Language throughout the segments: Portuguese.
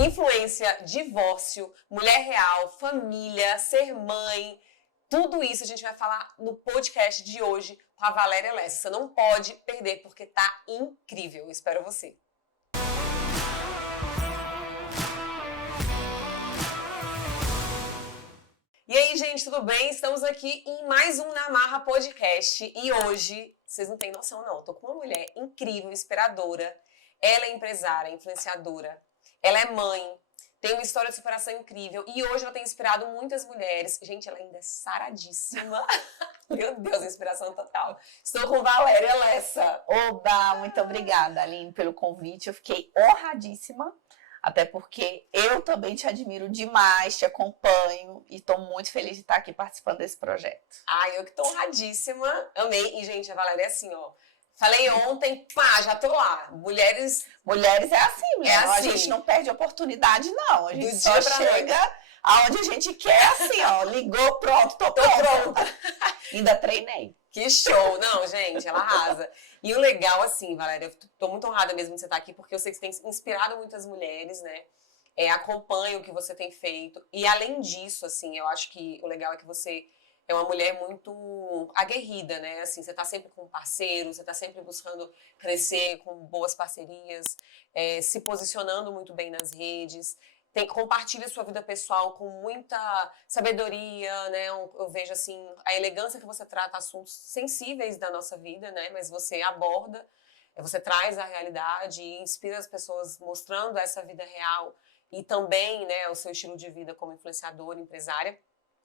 Influência, divórcio, mulher real, família, ser mãe, tudo isso a gente vai falar no podcast de hoje com a Valéria Lessa. Você não pode perder porque tá incrível. Eu espero você. E aí, gente, tudo bem? Estamos aqui em mais um Na Marra Podcast e hoje, vocês não têm noção não, eu tô com uma mulher incrível, inspiradora. Ela é empresária, influenciadora, ela é mãe, tem uma história de superação incrível e hoje ela tem inspirado muitas mulheres. Gente, ela ainda é saradíssima. Meu Deus, inspiração total. Estou com Valéria Lessa. Oba, muito obrigada, Aline, pelo convite. Eu fiquei honradíssima. Até porque eu também te admiro demais, te acompanho e estou muito feliz de estar aqui participando desse projeto. Ai, eu que tô honradíssima, amei. E, gente, a Valéria é assim, ó. Falei ontem, pá, já tô lá. Mulheres é assim, mulher. É assim. A gente não perde oportunidade, não. A gente Do só dia pra chega aonde a gente quer, assim, ó. Ligou, pronto, tô pronta. Ainda treinei. Que show! Não, gente, ela arrasa. E o legal, assim, Valéria, eu tô muito honrada mesmo de você estar aqui, porque eu sei que você tem inspirado muitas mulheres, né? Acompanho o que você tem feito. E além disso, assim, eu acho que o legal é que você é uma mulher muito aguerrida, né? Assim, você tá sempre com parceiros, você tá sempre buscando crescer com boas parcerias, se posicionando muito bem nas redes. Compartilha sua vida pessoal com muita sabedoria, né? Eu vejo, assim, a elegância que você trata assuntos sensíveis da nossa vida, né? Mas você aborda, você traz a realidade e inspira as pessoas mostrando essa vida real e também, né, o seu estilo de vida como influenciadora, empresária.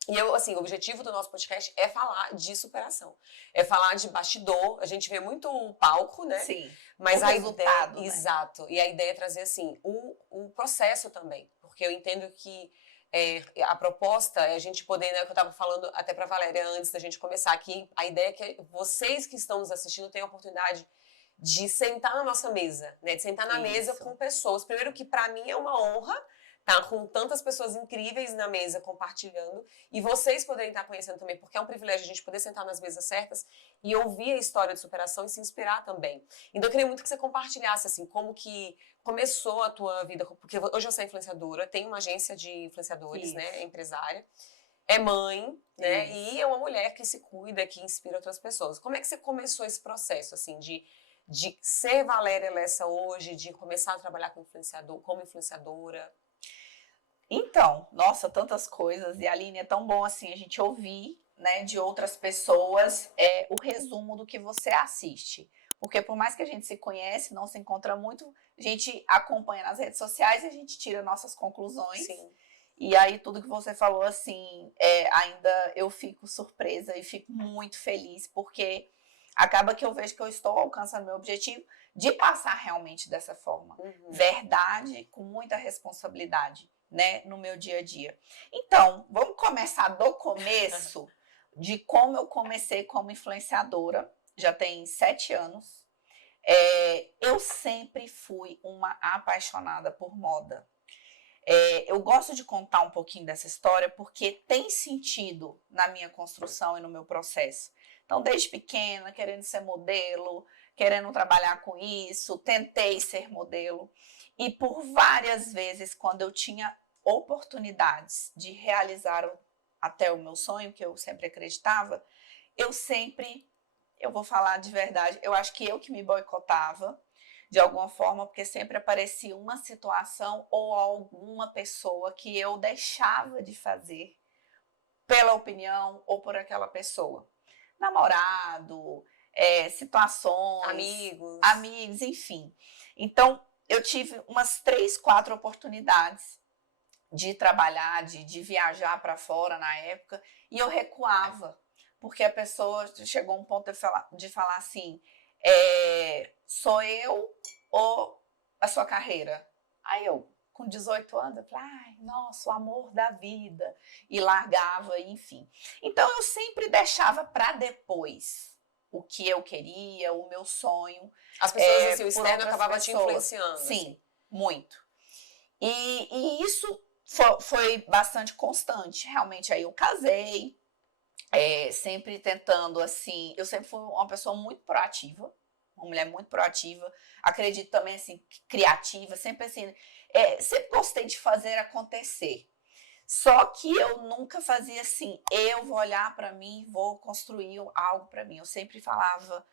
E eu, assim, o objetivo do nosso podcast é falar de superação. É falar de bastidor. A gente vê muito o palco, né? Sim. Mas o a resultado, ideia, né? Exato. E a ideia é trazer, assim, o processo também. Porque eu entendo que a proposta é a gente poder, né, que eu tava falando até pra Valéria antes da gente começar aqui, a ideia é que vocês que estão nos assistindo tenham a oportunidade de sentar na nossa mesa, né? De sentar na mesa com pessoas. Primeiro que pra mim é uma honra tá com tantas pessoas incríveis na mesa compartilhando e vocês poderem estar conhecendo também, porque é um privilégio a gente poder sentar nas mesas certas e ouvir a história de superação e se inspirar também. Então eu queria muito que você compartilhasse assim, como que começou a tua vida, porque hoje você é influenciadora, tem uma agência de influenciadores, né, é empresária, é mãe, né, e é uma mulher que se cuida, que inspira outras pessoas. Como é que você começou esse processo, assim, de ser Valéria Lessa hoje, de começar a trabalhar como influenciadora? Então, nossa, tantas coisas. E, Aline, é tão bom assim a gente ouvir, né, de outras pessoas o resumo do que você assiste. Porque por mais que a gente se conhece, não se encontra muito, a gente acompanha nas redes sociais e a gente tira nossas conclusões. Sim. E aí tudo que você falou, assim, ainda eu fico surpresa e fico muito feliz, porque acaba que eu vejo que eu estou alcançando meu objetivo de passar realmente dessa forma. Verdade, com muita responsabilidade, né, no meu dia a dia. Então, vamos começar do começo, de como eu comecei como influenciadora, já tem 7 anos. Eu sempre fui uma apaixonada por moda. Eu gosto de contar um pouquinho dessa história porque tem sentido na minha construção e no meu processo. Então, desde pequena, querendo ser modelo, querendo trabalhar com isso, tentei ser modelo. E por várias vezes, quando eu tinha oportunidades de realizar até o meu sonho, que eu sempre acreditava, eu vou falar de verdade, eu acho que eu que me boicotava, de alguma forma, porque sempre aparecia uma situação ou alguma pessoa que eu deixava de fazer pela opinião ou por aquela pessoa. Namorado, situações, amigos, enfim. Então, eu tive umas 3, 4 oportunidades de trabalhar, de viajar para fora na época, e eu recuava, porque a pessoa chegou a um ponto de falar assim, sou eu ou a sua carreira? Aí eu, com 18 anos, eu falei, ai, nossa, o amor da vida, e largava, enfim. Então eu sempre deixava para depois o que eu queria, o meu sonho. As pessoas, assim, o externo acabava te influenciando. Sim, assim. muito. E isso foi bastante constante, realmente. Aí eu casei, sempre tentando, assim, eu sempre fui uma pessoa muito proativa, uma mulher muito proativa, acredito também, assim, criativa, sempre assim, sempre gostei de fazer acontecer. Só que eu nunca fazia assim, eu vou olhar para mim, vou construir algo para mim. Eu sempre falava,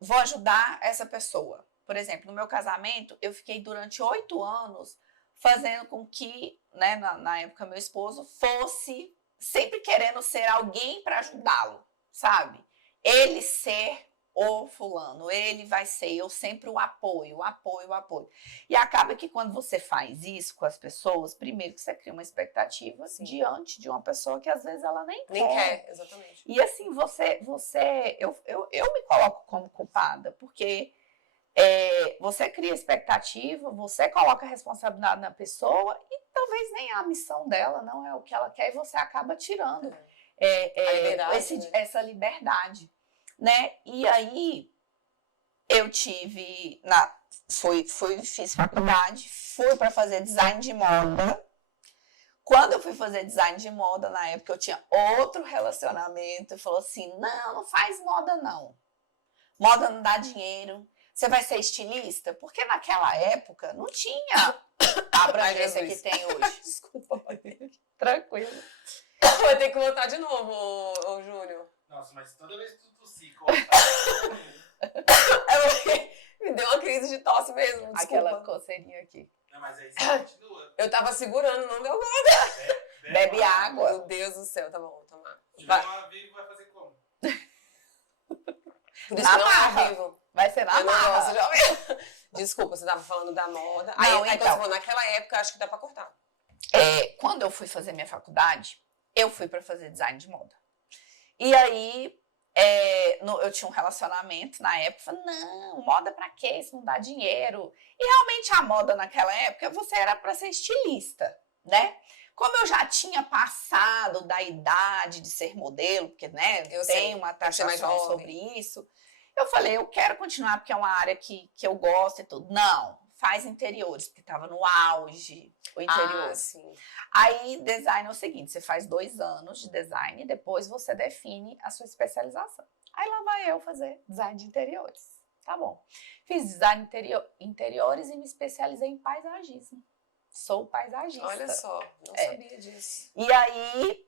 vou ajudar essa pessoa. Por exemplo, no meu casamento, eu fiquei durante 8 anos fazendo com que, né, na época, meu esposo fosse sempre querendo ser alguém para ajudá-lo, sabe? Ele ser o fulano, ele vai ser, eu sempre o apoio. E acaba que quando você faz isso com as pessoas, primeiro que você cria uma expectativa diante de uma pessoa que às vezes ela nem quer. Exatamente. E assim, eu me coloco como culpada, porque você cria expectativa, você coloca a responsabilidade na pessoa e talvez nem a missão dela não é o que ela quer e você acaba tirando essa liberdade, né? E aí eu fiz faculdade, fui para fazer design de moda. Quando eu fui fazer design de moda, na época eu tinha outro relacionamento, falou assim, não faz moda não. Moda não dá dinheiro. Você vai ser estilista? Porque naquela época não tinha a abrangência que tem hoje. Desculpa. Tranquilo. Vai ter que voltar de novo, ô Júnior. Nossa, mas toda vez que tu tossir, Me deu uma crise de tosse mesmo, desculpa. Aquela coceirinha aqui. Não, mas aí você continua. Eu tava segurando, não deu conta. Bebe água. Meu Deus do céu, tá bom, vou tomar. Vai fazer como? Por isso que não é ao vivo. Vai ser na marra. Desculpa, você tava falando da moda. Não, aí então, naquela época, acho que dá pra cortar. Quando eu fui fazer minha faculdade, eu fui para fazer design de moda. E aí, eu tinha um relacionamento na época, falei, não, moda pra quê? Isso não dá dinheiro. E realmente a moda naquela época, você era para ser estilista, né? Como eu já tinha passado da idade de ser modelo, porque, né, eu tenho uma taxação sobre isso, eu falei, eu quero continuar porque é uma área que eu gosto e tudo. Não, faz interiores, porque estava no auge o interior. Ah, sim. Aí, design é o seguinte, você faz 2 anos de design e depois você define a sua especialização. Aí lá vai eu fazer design de interiores. Tá bom. Fiz design interiores e me especializei em paisagismo. Sou paisagista. Olha só, não sabia disso. E aí,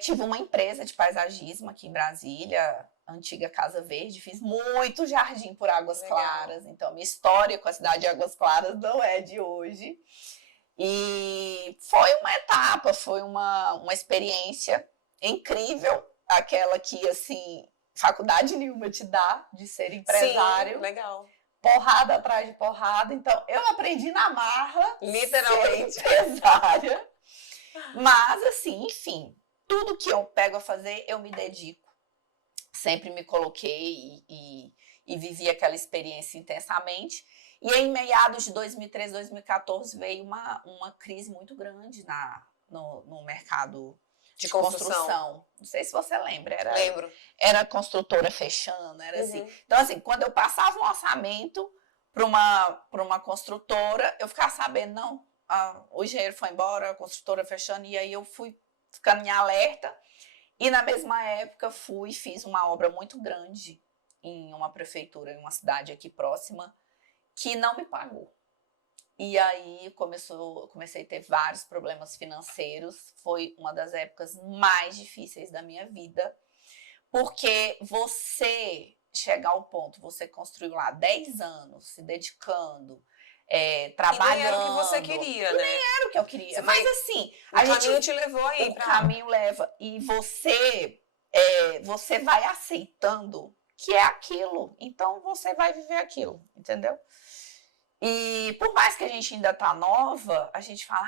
tive uma empresa de paisagismo aqui em Brasília, antiga Casa Verde, fiz muito jardim por Águas Claras, então minha história com a cidade de Águas Claras não é de hoje. E foi uma etapa, foi uma experiência incrível, aquela que, assim, faculdade nenhuma te dá de ser empresário. Sim, legal. Porrada atrás de porrada, então eu aprendi na marra, literalmente, ser empresária. Mas, assim, enfim, tudo que eu pego a fazer, eu me dedico. Sempre me coloquei e vivi aquela experiência intensamente. E em meados de 2013, 2014, veio uma crise muito grande no mercado de construção. Não sei se você lembra. Lembro. Era construtora fechando, era assim. Então, assim, quando eu passava um orçamento para uma construtora, eu ficava sabendo, não, o engenheiro foi embora, a construtora fechando, e aí eu fui ficando em alerta. E na mesma época fiz uma obra muito grande em uma prefeitura, em uma cidade aqui próxima, que não me pagou. E aí comecei a ter vários problemas financeiros. Foi uma das épocas mais difíceis da minha vida, porque você chegar ao ponto, você construiu lá 10 anos, se dedicando, trabalhando. E nem era o que você queria, né? Nem era o que eu queria. Mas assim, o caminho te levou aí. O caminho leva. E você vai aceitando que é aquilo. Então você vai viver aquilo, entendeu? E por mais que a gente ainda tá nova, a gente fala,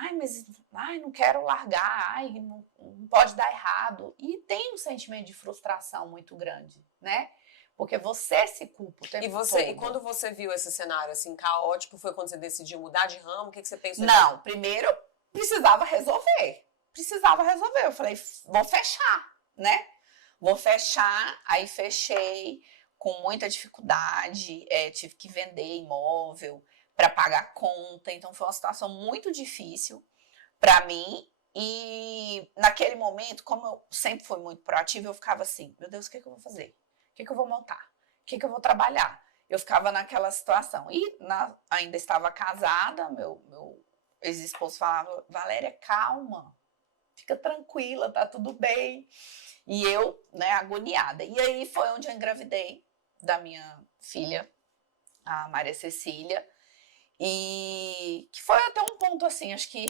mas não quero largar, não pode dar errado. E tem um sentimento de frustração muito grande, né? Porque você se culpa o tempo todo. E quando você viu esse cenário assim caótico, foi quando você decidiu mudar de ramo? O que você pensou? Não, primeiro eu precisava resolver. Eu falei, vou fechar, né? Vou fechar, aí fechei com muita dificuldade, tive que vender imóvel para pagar conta, então foi uma situação muito difícil para mim. E naquele momento, como eu sempre fui muito proativa, eu ficava assim, meu Deus, o que eu vou fazer? O que eu vou montar? O que eu vou trabalhar? eu ficava naquela situação. E ainda estava casada, meu ex-esposo falava, Valéria, calma, fica tranquila, tá tudo bem. E eu, né, agoniada. E aí foi onde eu engravidei da minha filha, a Maria Cecília. E que foi até um ponto assim, acho que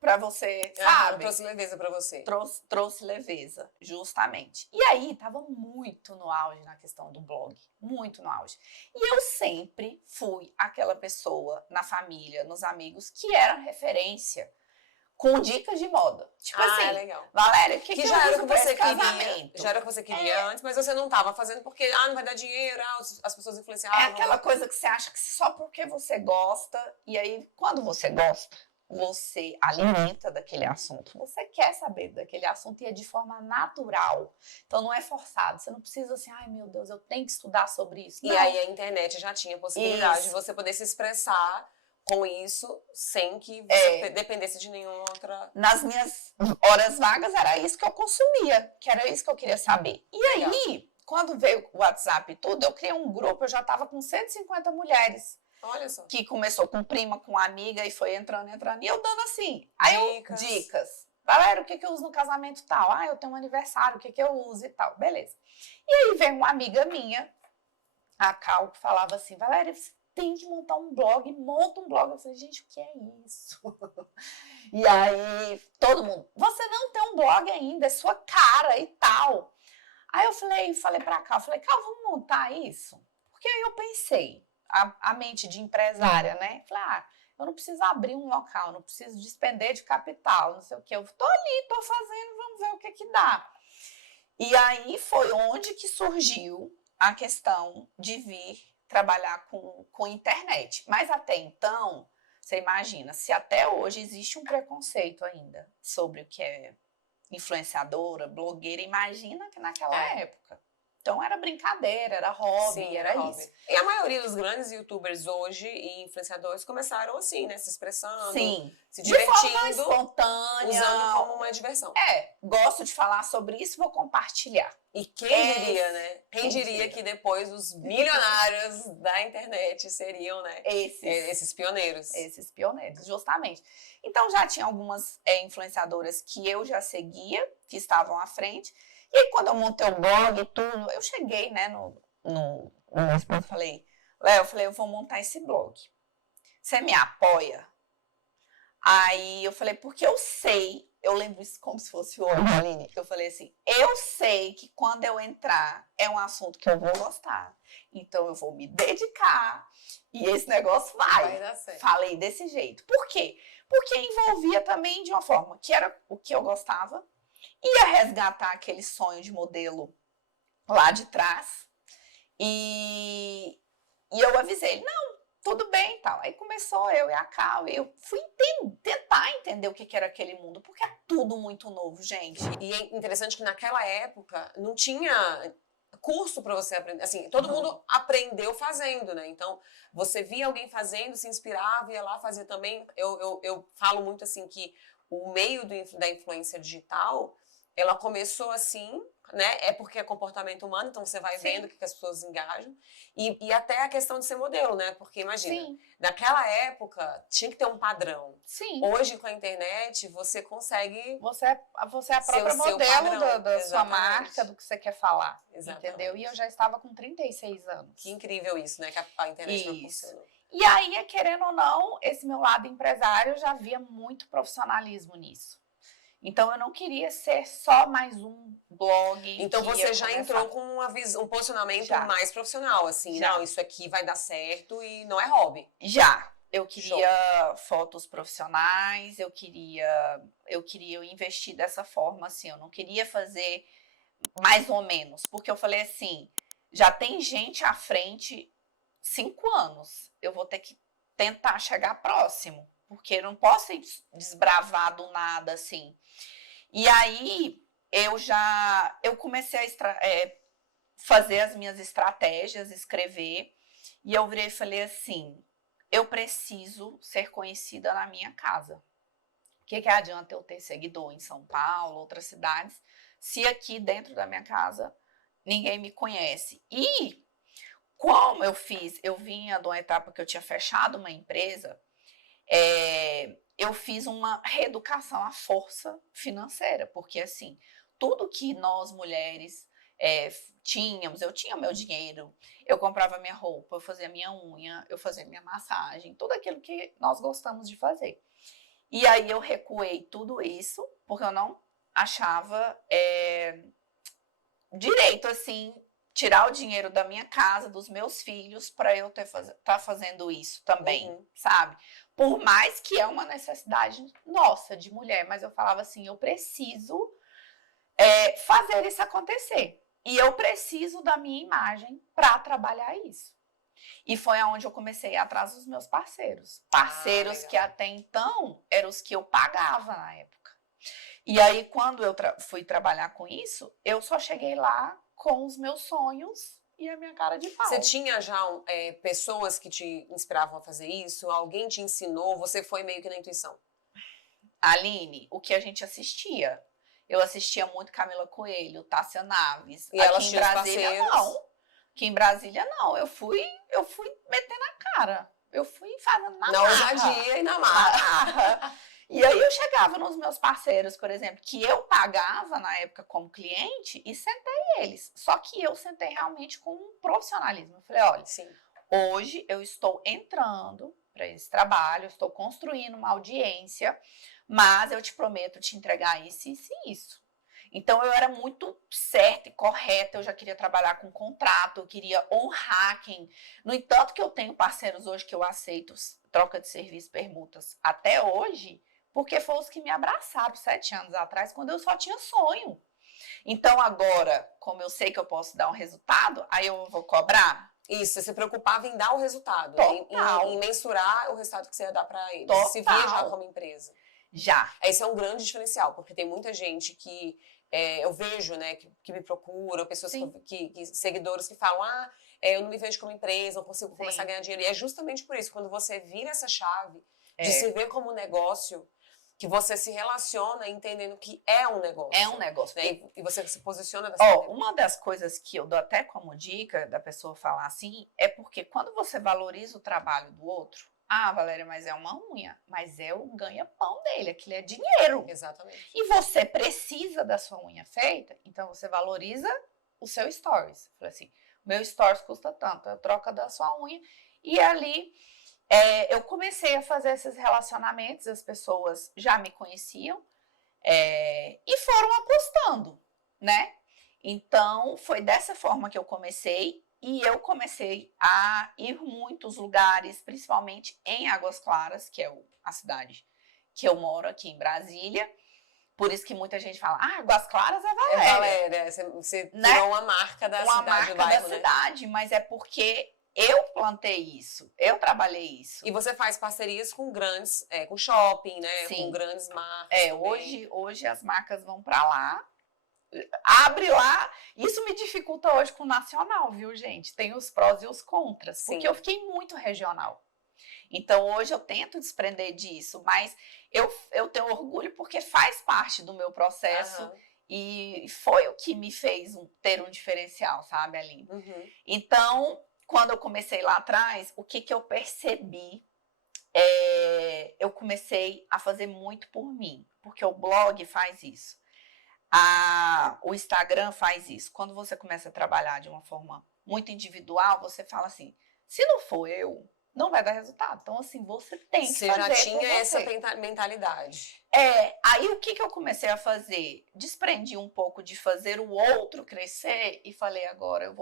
pra você, sabe? Trouxe leveza pra você. Trouxe leveza, justamente. E aí, tava muito no auge na questão do blog, muito no auge. E eu sempre fui aquela pessoa na família, nos amigos, que era referência com dicas de moda. Tipo assim, legal. Valéria, o que já era o que você queria, casamento? já era o que você queria antes, mas você não tava fazendo porque, não vai dar dinheiro, as pessoas influenciavam. É aquela coisa que você acha que só porque você gosta, e aí, quando você gosta, você alimenta daquele assunto, você quer saber daquele assunto e é de forma natural. Então não é forçado, você não precisa assim, ai meu Deus, eu tenho que estudar sobre isso. E não. aí a internet já tinha a possibilidade de você poder se expressar com isso sem que você dependesse de nenhuma outra... Nas minhas horas vagas era isso que eu consumia, que era isso que eu queria saber. E aí, quando veio o WhatsApp e tudo, eu criei um grupo, eu já estava com 150 mulheres. Olha só. Que começou com prima, com amiga e foi entrando. E eu dando assim. Aí dicas. Valéria, o que eu uso no casamento tal? Eu tenho um aniversário, o que eu uso e tal. Beleza. E aí veio uma amiga minha, a Cal, que falava assim, Valéria, você tem que montar um blog, monta um blog. Eu falei, gente, o que é isso? E aí, todo mundo, você não tem um blog ainda, é sua cara e tal. Aí eu falei pra Cal, Cal, vamos montar isso? Porque aí eu pensei, a mente de empresária, né? Falei, eu não preciso abrir um local, não preciso despender de capital, não sei o quê. Eu tô ali, tô fazendo, vamos ver o que dá. E aí foi onde que surgiu a questão de vir trabalhar com internet. Mas até então, você imagina, se até hoje existe um preconceito ainda sobre o que é influenciadora, blogueira, imagina que naquela época. Então era brincadeira, era hobby, Sim, era hobby. isso. E a maioria dos grandes youtubers hoje e influenciadores começaram assim, né? Se expressando, se divertindo. De forma espontânea. Usando como uma diversão. Gosto de falar sobre isso, vou compartilhar. E quem diria, né? Quem diria que depois os milionários da internet seriam, né? Esses pioneiros. Esses pioneiros, justamente. Então já tinha algumas influenciadoras que eu já seguia, que estavam à frente. E aí, quando eu montei o blog e tudo, eu cheguei, né, no meu esposo, falei, Léo, eu vou montar esse blog. Você me apoia? Aí eu falei, porque eu sei, eu lembro isso como se fosse hoje, Aline. Eu falei assim, eu sei que quando eu entrar, é um assunto que eu vou gostar. Então eu vou me dedicar e esse negócio vai dar certo. Falei desse jeito. Por quê? Porque envolvia também de uma forma que era o que eu gostava, ia resgatar aquele sonho de modelo lá de trás. E eu avisei ele, não, tudo bem e tal. Aí começou eu e a Cal, e eu fui tentar entender o que era aquele mundo, porque é tudo muito novo, gente. E é interessante que naquela época não tinha curso para você aprender. Assim, todo mundo aprendeu fazendo, né? Então, você via alguém fazendo, se inspirava, ia lá fazer também. Eu falo muito assim que o meio da influência digital, ela começou assim, né? É porque é comportamento humano, então você vai vendo o que as pessoas engajam. E até a questão de ser modelo, né? Porque imagina, naquela época tinha que ter um padrão. Hoje, com a internet, você consegue... Você é a própria modelo da sua marca, do que você quer falar. Exatamente. Entendeu? E eu já estava com 36 anos. Que incrível isso, né? Que a internet proporcionou. E aí, querendo ou não, esse meu lado empresário, eu já via muito profissionalismo nisso. Então, eu não queria ser só mais um blog. Então, você já entrou com um posicionamento mais profissional, assim. Não, isso aqui vai dar certo e não é hobby. Já. Eu queria fotos profissionais, eu queria investir dessa forma, assim. Eu não queria fazer mais ou menos. Porque eu falei assim, já tem gente à frente 5 anos. Eu vou ter que tentar chegar próximo. Porque eu não posso desbravar do nada, assim. E aí, eu comecei a fazer as minhas estratégias, escrever. E eu virei e falei assim, eu preciso ser conhecida na minha casa. O que adianta eu ter seguidor em São Paulo, outras cidades, se aqui dentro da minha casa ninguém me conhece? E como eu vinha de uma etapa que eu tinha fechado uma empresa, eu fiz uma reeducação à força financeira, porque assim, tudo que nós mulheres tínhamos, eu tinha meu dinheiro, eu comprava minha roupa, eu fazia minha unha, eu fazia minha massagem, tudo aquilo que nós gostamos de fazer. E aí eu recuei tudo isso, porque eu não achava direito, assim, tirar o dinheiro da minha casa, dos meus filhos, para eu tá fazendo isso também, sabe? Por mais que é uma necessidade nossa, de mulher, mas eu falava assim, eu preciso fazer isso acontecer. E eu preciso da minha imagem para trabalhar isso. E foi aonde eu comecei atrás dos meus parceiros. Parceiros que até então eram os que eu pagava na época. E aí, quando eu fui trabalhar com isso, eu só cheguei lá com os meus sonhos e a minha cara de pau. Você tinha já pessoas que te inspiravam a fazer isso? Alguém te ensinou? Você foi meio que na intuição? Aline, o que a gente assistia? Eu assistia muito Camila Coelho, Tássia Naves. E aqui elas em Brasília, não. Aqui em Brasília, não. Eu fui meter na cara. Eu fui fazendo na ousadia e na marra. E aí eu chegava nos meus parceiros, por exemplo, que eu pagava na época como cliente e sentei eles. Só que eu sentei realmente com um profissionalismo. Eu falei, olha, sim, hoje eu estou entrando para esse trabalho, eu estou construindo uma audiência, mas eu te prometo te entregar isso, isso e isso. Então, eu era muito certa e correta, eu já queria trabalhar com contrato, eu queria honrar quem... No entanto, que eu tenho parceiros hoje que eu aceito troca de serviço, permutas, até hoje, porque foram os que me abraçaram 7 anos atrás, quando eu só tinha sonho. Então, agora, como eu sei que eu posso dar um resultado, aí eu vou cobrar. Isso, você se preocupava em dar o resultado, em mensurar o resultado que você ia dar para eles. Total. Se via já como empresa. Já. Esse é um grande diferencial, porque tem muita gente que eu vejo, né, que me procura, pessoas seguidores que falam, eu não me vejo como empresa, não consigo começar a ganhar dinheiro. E é justamente por isso, quando você vira essa chave de se ver como negócio, que você se relaciona entendendo que é um negócio. É um negócio. Né? E você se posiciona dessa maneira. Uma das coisas que eu dou até como dica da pessoa falar assim, é porque quando você valoriza o trabalho do outro, Valéria, mas é uma unha, mas é o ganha-pão dele, aquilo é dinheiro. Exatamente. E você precisa da sua unha feita, então você valoriza o seu stories. Eu falei assim, meu stories custa tanto, a troca da sua unha. E ali eu comecei a fazer esses relacionamentos, as pessoas já me conheciam e foram apostando, né? Então, foi dessa forma que eu comecei. E eu comecei a ir muitos lugares, principalmente em Águas Claras, que é a cidade que eu moro aqui em Brasília. Por isso que muita gente fala, Águas Claras é Valéria. É Valéria, você tirou uma marca da cidade. Uma marca da cidade, mas é porque eu plantei isso, eu trabalhei isso. E você faz parcerias com grandes, com shopping, né? Sim. Com grandes marcas. Hoje as marcas vão para lá. Abre lá, isso me dificulta hoje com o nacional, viu, gente? Tem os prós e os contras, Sim. Porque eu fiquei muito regional. Então, hoje eu tento desprender disso, mas eu tenho orgulho porque faz parte do meu processo e foi o que me fez ter um diferencial, sabe, Aline? Então, quando eu comecei lá atrás, o que eu percebi? Eu comecei a fazer muito por mim, porque o blog faz isso. O Instagram faz isso. Quando você começa a trabalhar de uma forma muito individual, você fala assim, se não for eu, não vai dar resultado. Então, assim, você tem que fazer. Você já tinha essa mentalidade. Aí o que eu comecei a fazer? Desprendi um pouco de fazer o outro crescer e falei, agora eu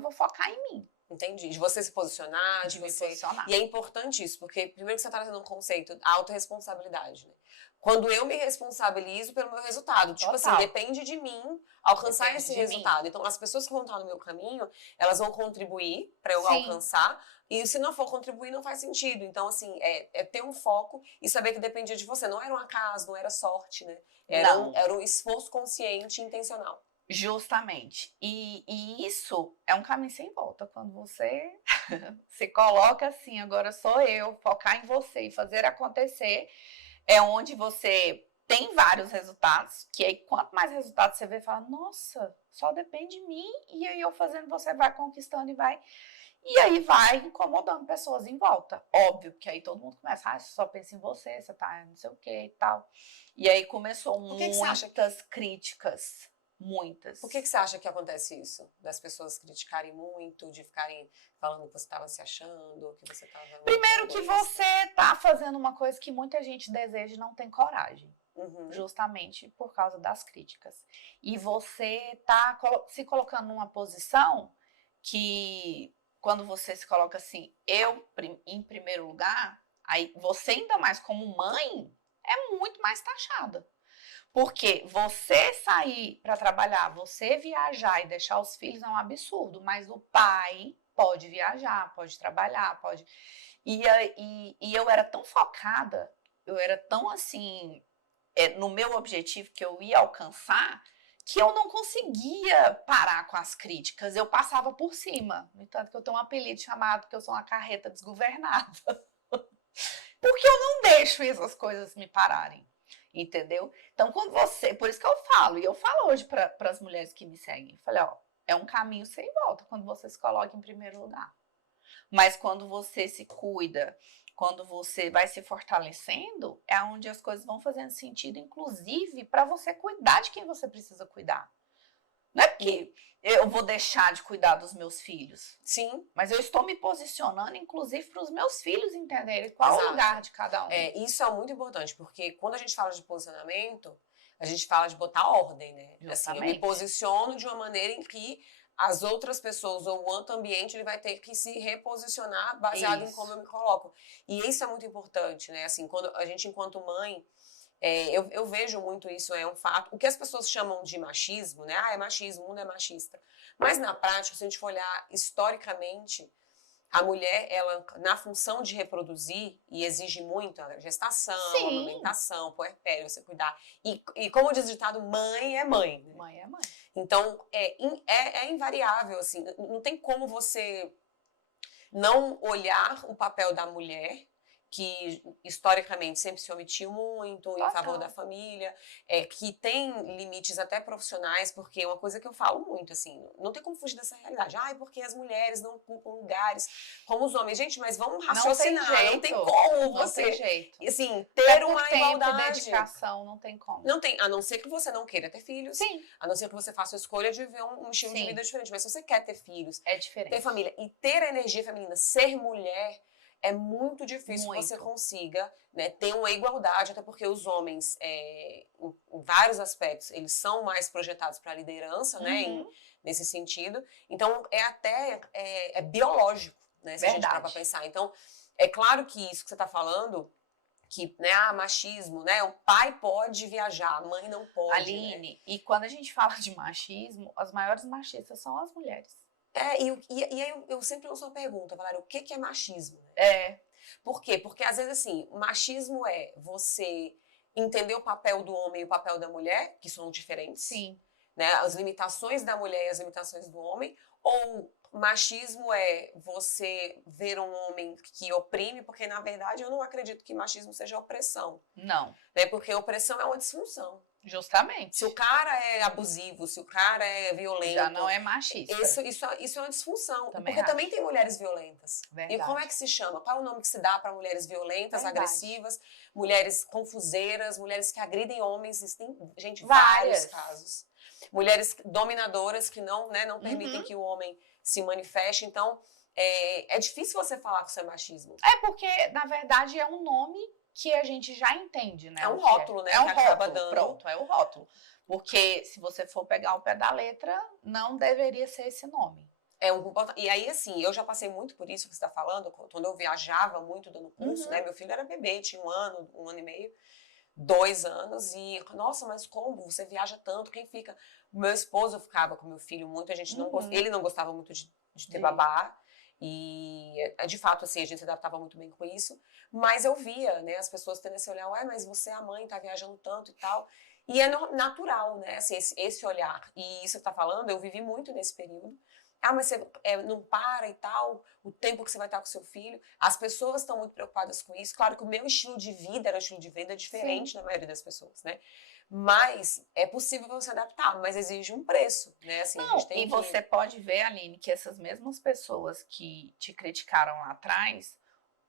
vou focar em mim. Entendi. De você se posicionar, de me posicionar. E é importante isso, porque primeiro que você está trazendo um conceito, a autorresponsabilidade, né? Quando eu me responsabilizo pelo meu resultado. Tipo assim, depende de mim alcançar esse resultado. Então, as pessoas que vão estar no meu caminho, elas vão contribuir para eu alcançar. E se não for contribuir, não faz sentido. Então, assim, é ter um foco e saber que dependia de você. Não era um acaso, não era sorte, né? Era um esforço consciente e intencional. Justamente. E isso é um caminho sem volta. Quando você se coloca assim, agora sou eu, focar em você e fazer acontecer, é onde você tem vários resultados, que aí quanto mais resultados você vê, fala, nossa, só depende de mim, e aí eu fazendo, você vai conquistando e vai. E aí vai incomodando pessoas em volta. Óbvio, que aí todo mundo começa, você só pensa em você, você tá não sei o que e tal. E aí começou que você acha muitas críticas. Muitas. Por que você acha que acontece isso? Das pessoas criticarem muito, de ficarem falando que você estava se achando, que você estava... Primeiro que você tá fazendo uma coisa que muita gente deseja e não tem coragem. Justamente por causa das críticas. E você tá se colocando numa posição que, quando você se coloca assim, eu em primeiro lugar, aí você ainda mais como mãe, é muito mais taxada. Porque você sair para trabalhar, você viajar e deixar os filhos é um absurdo, mas o pai pode viajar, pode trabalhar, pode... E eu era tão focada, eu era tão assim... no meu objetivo que eu ia alcançar, que eu não conseguia parar com as críticas, eu passava por cima. No entanto, que eu tenho um apelido chamado que eu sou uma carreta desgovernada. Porque eu não deixo essas coisas me pararem, entendeu? Então, quando você... Por isso que eu falo, e eu falo hoje para as mulheres que me seguem, falei, é um caminho sem volta quando você se coloca em primeiro lugar. Mas quando você se cuida, quando você vai se fortalecendo, é onde as coisas vão fazendo sentido, inclusive para você cuidar de quem você precisa cuidar. Não é porque eu vou deixar de cuidar dos meus filhos. Sim. Mas eu estou me posicionando, inclusive, para os meus filhos entenderem qual é o lugar de cada um. Isso é muito importante, porque quando a gente fala de posicionamento, a gente fala de botar ordem, né? Assim, eu me posiciono de uma maneira em que as outras pessoas ou o outro ambiente ele vai ter que se reposicionar baseado em como eu me coloco. E isso é muito importante, né? Assim, quando a gente, enquanto mãe, eu vejo muito isso, é um fato. O que as pessoas chamam de machismo, né? É machismo, o mundo é machista. Mas na prática, se a gente for olhar historicamente, a mulher, ela, na função de reproduzir, e exige muito a gestação, a amamentação, puerpério, você cuidar. E como diz o ditado, mãe é mãe. Né? Mãe é mãe. Então, é invariável, assim, não tem como você não olhar o papel da mulher, que historicamente sempre se omitiu muito em favor da família, que tem limites até profissionais, porque é uma coisa que eu falo muito, assim, não tem como fugir dessa realidade. Porque as mulheres não ocupam lugares como os homens. Gente, mas vamos raciocinar, não tem como você, não tem jeito. Assim, ter uma tempo igualdade. E dedicação, não tem como. Não tem, a não ser que você não queira ter filhos, Sim. A não ser que você faça a escolha de viver um estilo de vida diferente, mas se você quer ter filhos, é diferente. Ter família e ter a energia feminina, ser mulher, é muito difícil que você consiga, né, ter uma igualdade, até porque os homens, em vários aspectos, eles são mais projetados para a liderança, né, nesse sentido. Então, é biológico, né, se a gente parar para pensar. Então, é claro que isso que você está falando, que, né, machismo, né, o pai pode viajar, a mãe não pode. Aline, né? E quando a gente fala de machismo, as maiores machistas são as mulheres. E aí eu sempre ouço uma pergunta, Valéria, o que é machismo? Por quê? Porque às vezes assim, machismo é você entender o papel do homem e o papel da mulher, que são diferentes. Sim. Né? As limitações da mulher e as limitações do homem. Ou machismo é você ver um homem que oprime, porque na verdade eu não acredito que machismo seja opressão. Não. Né? Porque opressão é uma disfunção. Justamente. Se o cara é abusivo, se o cara é violento... Já não é machista. Isso é uma disfunção. Também também tem mulheres violentas. Verdade. E como é que se chama? Qual é o nome que se dá para mulheres violentas, agressivas, mulheres confuseiras, mulheres que agridem homens? Isso tem, gente, vários casos. Mulheres dominadoras que não permitem que o homem se manifeste. Então, é difícil você falar que isso é machismo. Porque, na verdade, é um nome que a gente já entende, né? É um rótulo, né? É um que rótulo, acaba dando. Pronto, é o rótulo. Porque se você for pegar o pé da letra, não deveria ser esse nome. E aí, assim, eu já passei muito por isso que você está falando, quando eu viajava muito dando curso, né? Meu filho era bebê, tinha 1 ano e meio, 2 anos, e, nossa, mas como? Você viaja tanto, quem fica? O meu esposo ficava com meu filho muito, a gente não ele não gostava muito de ter babá, e, de fato, assim, a gente se adaptava muito bem com isso, mas eu via, né, as pessoas tendo esse olhar, mas você é a mãe, tá viajando tanto e tal, e é natural, né, assim, esse olhar, e isso que você tá falando, eu vivi muito nesse período, Ah, mas você não para e tal, o tempo que você vai estar com seu filho. As pessoas estão muito preocupadas com isso. Claro que o meu estilo de vida era um estilo de vida diferente da maioria das pessoas, né? Mas é possível você adaptar, mas exige um preço, né? Assim, a gente tem E você pode ver, Aline, que essas mesmas pessoas que te criticaram lá atrás,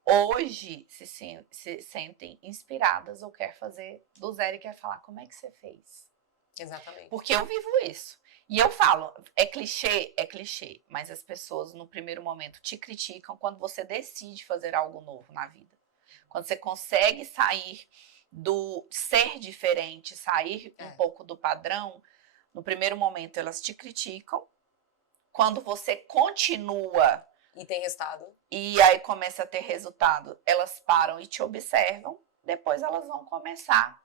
hoje se sentem inspiradas ou quer fazer do zero e quer falar, como é que você fez? Exatamente. Porque eu vivo isso. E eu falo, é clichê, mas as pessoas no primeiro momento te criticam quando você decide fazer algo novo na vida. Quando você consegue sair do ser diferente, sair um pouco do padrão, no primeiro momento elas te criticam. Quando você continua e tem resultado, e aí começa a ter resultado, elas param e te observam, depois elas vão começar.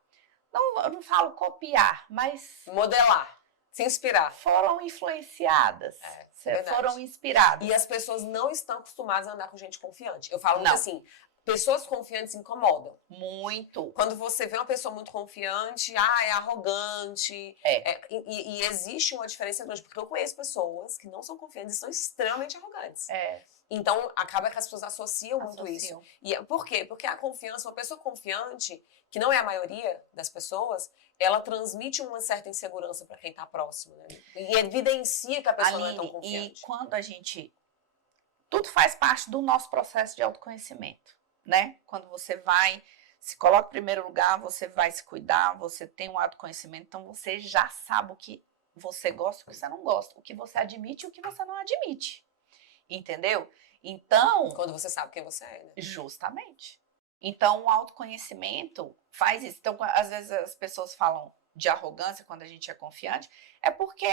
Não, eu não falo copiar, mas modelar, se inspirar. Foram influenciadas, foram inspiradas. E as pessoas não estão acostumadas a andar com gente confiante. Eu falo muito assim, pessoas confiantes incomodam. Muito. Quando você vê uma pessoa muito confiante, é arrogante. E existe uma diferença grande, porque eu conheço pessoas que não são confiantes e são extremamente arrogantes. Então, acaba que as pessoas associam muito isso. E por quê? Porque a confiança, uma pessoa confiante, que não é a maioria das pessoas, ela transmite uma certa insegurança para quem está próximo, né? E evidencia que a pessoa não é tão confiante. E quando a gente... Tudo faz parte do nosso processo de autoconhecimento, né? Quando você vai, se coloca em primeiro lugar, você vai se cuidar, você tem um autoconhecimento, então você já sabe o que você gosta e o que você não gosta, o que você admite e o que você não admite. Entendeu? Então... Quando você sabe quem você é, né? Justamente. Então, o autoconhecimento faz isso. Então, às vezes as pessoas falam de arrogância quando a gente é confiante, é porque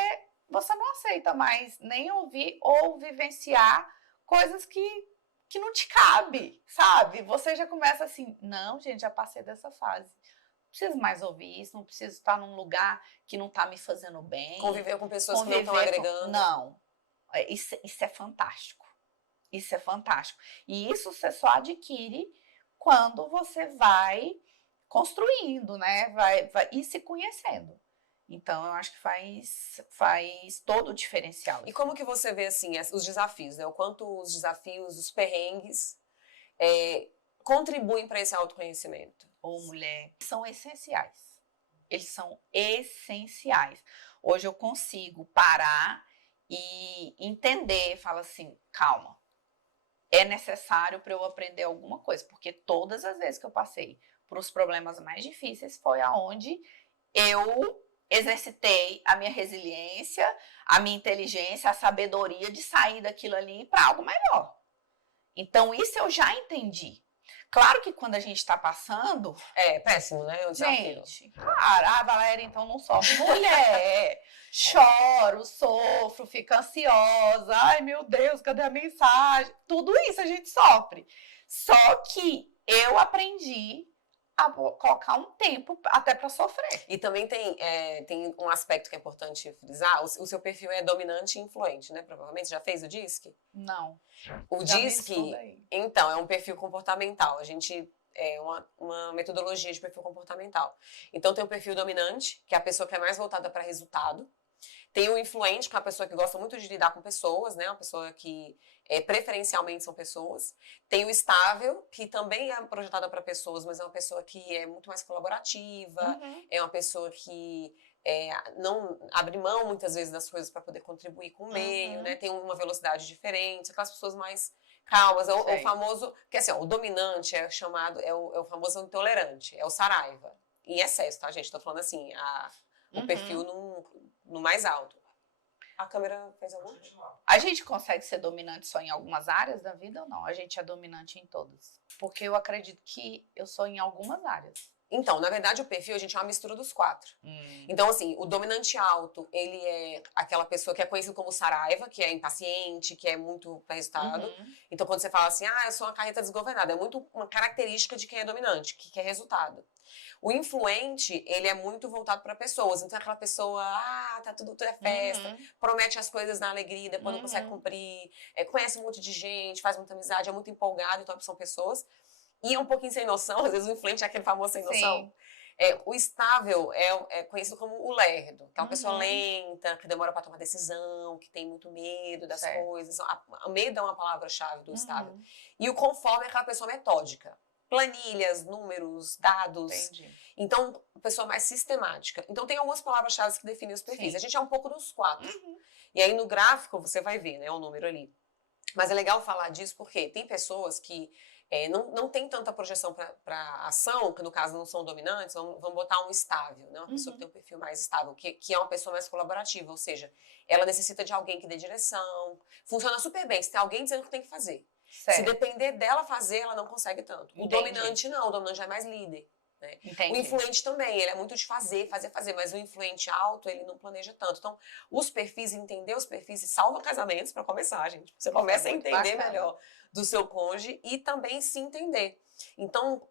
você não aceita mais nem ouvir ou vivenciar coisas que não te cabe, sabe? Você já começa assim, não, gente, já passei dessa fase. Não preciso mais ouvir isso, não preciso estar num lugar que não está me fazendo bem. Conviver com pessoas que não estão agregando. Não. Isso é fantástico. Isso é fantástico. E isso você só adquire quando você vai construindo, né? Vai ir se conhecendo. Então, eu acho que faz todo o diferencial. E como que você vê, assim, os desafios, né? O quanto os desafios, os perrengues contribuem para esse autoconhecimento? Mulher, são essenciais. Eles são essenciais. Hoje eu consigo parar e entender, fala assim, calma. É necessário para eu aprender alguma coisa, porque todas as vezes que eu passei por os problemas mais difíceis foi aonde eu exercitei a minha resiliência, a minha inteligência, a sabedoria de sair daquilo ali para algo melhor. Então, isso eu já entendi. Claro que quando a gente está passando... É péssimo, né? O desafio. Gente, cara, a Valéria então não sofre. Mulher, choro, sofro, fico ansiosa. Ai, meu Deus, cadê a mensagem? Tudo isso a gente sofre. Só que eu aprendi a colocar um tempo até para sofrer. E também tem um aspecto que é importante frisar. O seu perfil é dominante e influente, né? Provavelmente. Já fez o DISC? Não. O DISC, então, é um perfil comportamental. A gente... É uma metodologia de perfil comportamental. Então, tem o perfil dominante, que é a pessoa que é mais voltada para resultado. Tem o influente, que é uma pessoa que gosta muito de lidar com pessoas, né? Uma pessoa que preferencialmente são pessoas. Tem o estável, que também é projetada para pessoas, mas é uma pessoa que é muito mais colaborativa. É uma pessoa que não abre mão, muitas vezes, das coisas para poder contribuir com o meio, né? Tem uma velocidade diferente. Aquelas pessoas mais... calmas, o famoso, porque assim, o dominante é chamado, é o famoso intolerante, é o saraiva, em excesso, tá, gente? Tô falando assim, o perfil no mais alto. A câmera fez alguma? A gente consegue ser dominante só em algumas áreas da vida ou não? A gente é dominante em todas? Porque eu acredito que eu sou em algumas áreas. Então, na verdade, o perfil, a gente é uma mistura dos 4. Então, assim, o dominante alto, ele é aquela pessoa que é conhecida como saraiva, que é impaciente, que é muito para resultado. Então, quando você fala assim, eu sou uma carreta desgovernada, é muito uma característica de quem é dominante, que quer resultado. O influente, ele é muito voltado para pessoas. Então, é aquela pessoa, tudo é festa, promete as coisas na alegria, depois não consegue cumprir, conhece um monte de gente, faz muita amizade, é muito empolgado, então são pessoas. E é um pouquinho sem noção, às vezes o influente é aquele famoso sem noção. O estável é conhecido como o lerdo, que é uma pessoa Uhum. lenta, que demora para tomar decisão, que tem muito medo das Certo. coisas. O medo é uma palavra-chave do estável. Uhum. E o conforme é aquela pessoa metódica. Planilhas, números, dados. Entendi. Então, pessoa mais sistemática. Então, tem algumas palavras-chave que definem os perfis. Sim. A gente é um pouco dos 4. Uhum. E aí, no gráfico, você vai ver, né, o número ali. Mas é legal falar disso porque tem pessoas que não tem tanta projeção para ação, que no caso não são dominantes, vamos botar um estável, né? Uma pessoa que tem um perfil mais estável, que é uma pessoa mais colaborativa, ou seja, ela necessita de alguém que dê direção. Funciona super bem, se tem alguém dizendo o que tem que fazer. Certo. Se depender dela fazer, ela não consegue tanto. O Entendi. dominante não, o dominante já é mais líder. Né? Entendi. O influente também, ele é muito de fazer, mas o influente alto, ele não planeja tanto. Então, os perfis, entender os perfis salva casamentos, para começar, gente. Você começa a entender melhor do seu cônjuge e também se entender. Então,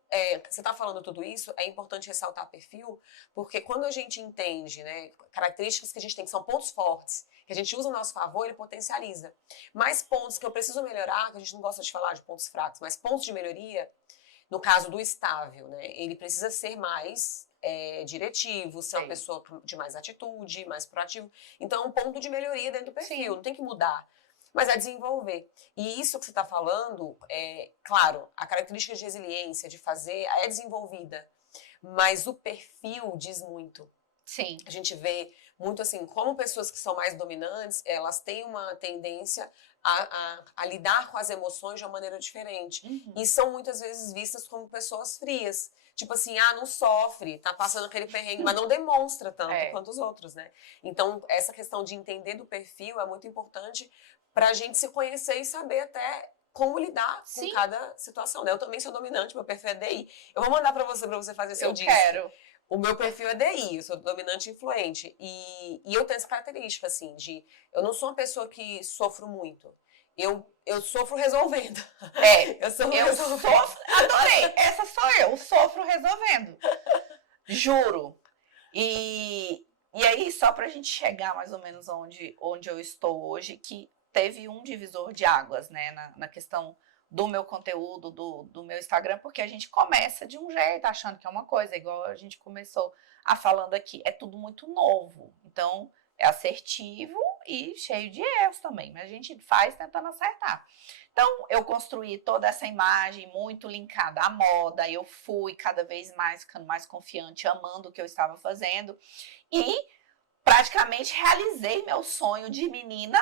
você está falando tudo isso, é importante ressaltar perfil, porque quando a gente entende, né, características que a gente tem, que são pontos fortes, que a gente usa a nosso favor, ele potencializa. Mais pontos que eu preciso melhorar, que a gente não gosta de falar de pontos fracos, mas pontos de melhoria, no caso do estável, né, ele precisa ser mais diretivo, ser uma pessoa de mais atitude, mais proativo. Então, é um ponto de melhoria dentro do perfil, não tem que mudar, mas é desenvolver. E isso que você está falando, claro, a característica de resiliência, de fazer, é desenvolvida, mas o perfil diz muito. Sim. A gente vê muito assim, como pessoas que são mais dominantes, elas têm uma tendência a lidar com as emoções de uma maneira diferente. Uhum. E são muitas vezes vistas como pessoas frias. Tipo assim, não sofre, tá passando aquele perrengue, mas não demonstra tanto quanto os outros, né? Então, essa questão de entender do perfil é muito importante pra gente se conhecer e saber até como lidar com cada situação, né? Eu também sou dominante, meu perfil é DI. Eu vou mandar pra você fazer seu disco. Eu quero. O meu perfil é DI, eu sou dominante e influente. E eu tenho essa característica, assim, eu não sou uma pessoa que sofro muito. Eu sofro resolvendo. Eu sofro, adorei. Essa sou eu sofro resolvendo. Juro. E aí, só pra gente chegar mais ou menos onde eu estou hoje, que teve um divisor de águas, né, na questão do meu conteúdo, do meu Instagram, porque a gente começa de um jeito, achando que é uma coisa, igual a gente começou falando aqui, é tudo muito novo. Então, é assertivo e cheio de erros também, mas a gente faz tentando acertar. Então, eu construí toda essa imagem muito linkada à moda, eu fui cada vez mais ficando mais confiante, amando o que eu estava fazendo e praticamente realizei meu sonho de menina,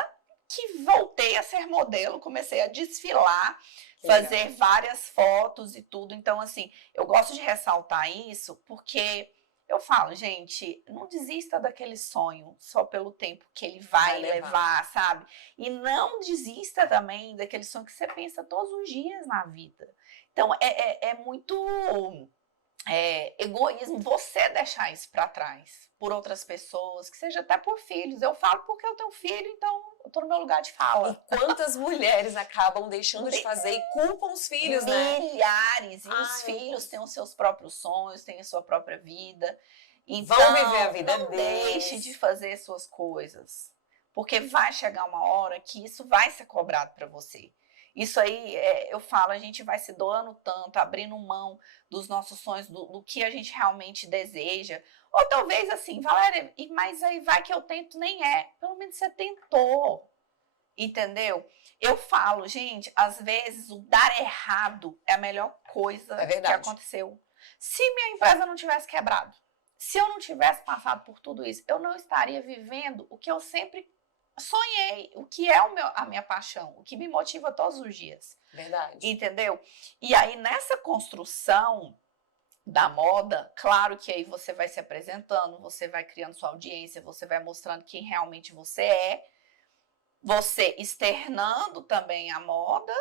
que voltei a ser modelo, comecei a desfilar, fazer várias fotos e tudo. Então, assim, eu gosto de ressaltar isso porque eu falo, gente, não desista daquele sonho só pelo tempo que ele vai levar, sabe? E não desista também daquele sonho que você pensa todos os dias na vida. Então, é muito egoísmo você deixar isso para trás por outras pessoas, que seja até por filhos. Eu falo porque eu tenho filho, então eu tô no meu lugar de fala. E quantas mulheres acabam deixando de fazer e culpam os filhos, né? Milhares. E os filhos têm os seus próprios sonhos, têm a sua própria vida. Então, vão viver a vida não deles. Deixe de fazer suas coisas. Porque vai chegar uma hora que isso vai ser cobrado para você. Isso aí, eu falo, a gente vai se doando tanto, abrindo mão dos nossos sonhos, do que a gente realmente deseja. Ou talvez assim, Valéria, mas aí vai que eu tento, nem é. Pelo menos você tentou, entendeu? Eu falo, gente, às vezes o dar errado é a melhor coisa que aconteceu. Se minha empresa não tivesse quebrado, se eu não tivesse passado por tudo isso, eu não estaria vivendo o que eu sempre sonhei, o que é a minha paixão, o que me motiva todos os dias. Verdade. Entendeu? E aí, nessa construção da moda, claro que aí você vai se apresentando, você vai criando sua audiência, você vai mostrando quem realmente você é, você externando também a moda,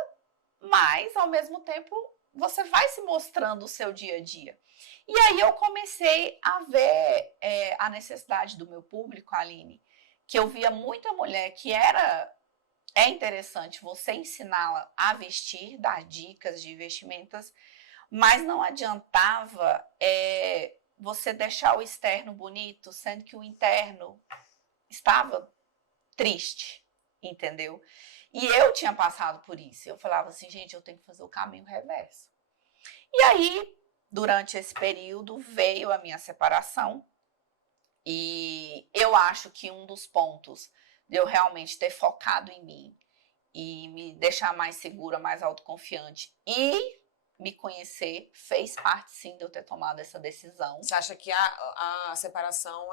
mas, ao mesmo tempo, você vai se mostrando o seu dia a dia. E aí eu comecei a ver a necessidade do meu público, Aline, que eu via muita mulher que é interessante você ensiná-la a vestir, dar dicas de vestimentas, mas não adiantava você deixar o externo bonito, sendo que o interno estava triste, entendeu? E eu tinha passado por isso. Eu falava assim, gente, eu tenho que fazer o caminho reverso. E aí durante esse período veio a minha separação. E eu acho que um dos pontos de eu realmente ter focado em mim e me deixar mais segura, mais autoconfiante e me conhecer, fez parte sim de eu ter tomado essa decisão. Você acha que a separação,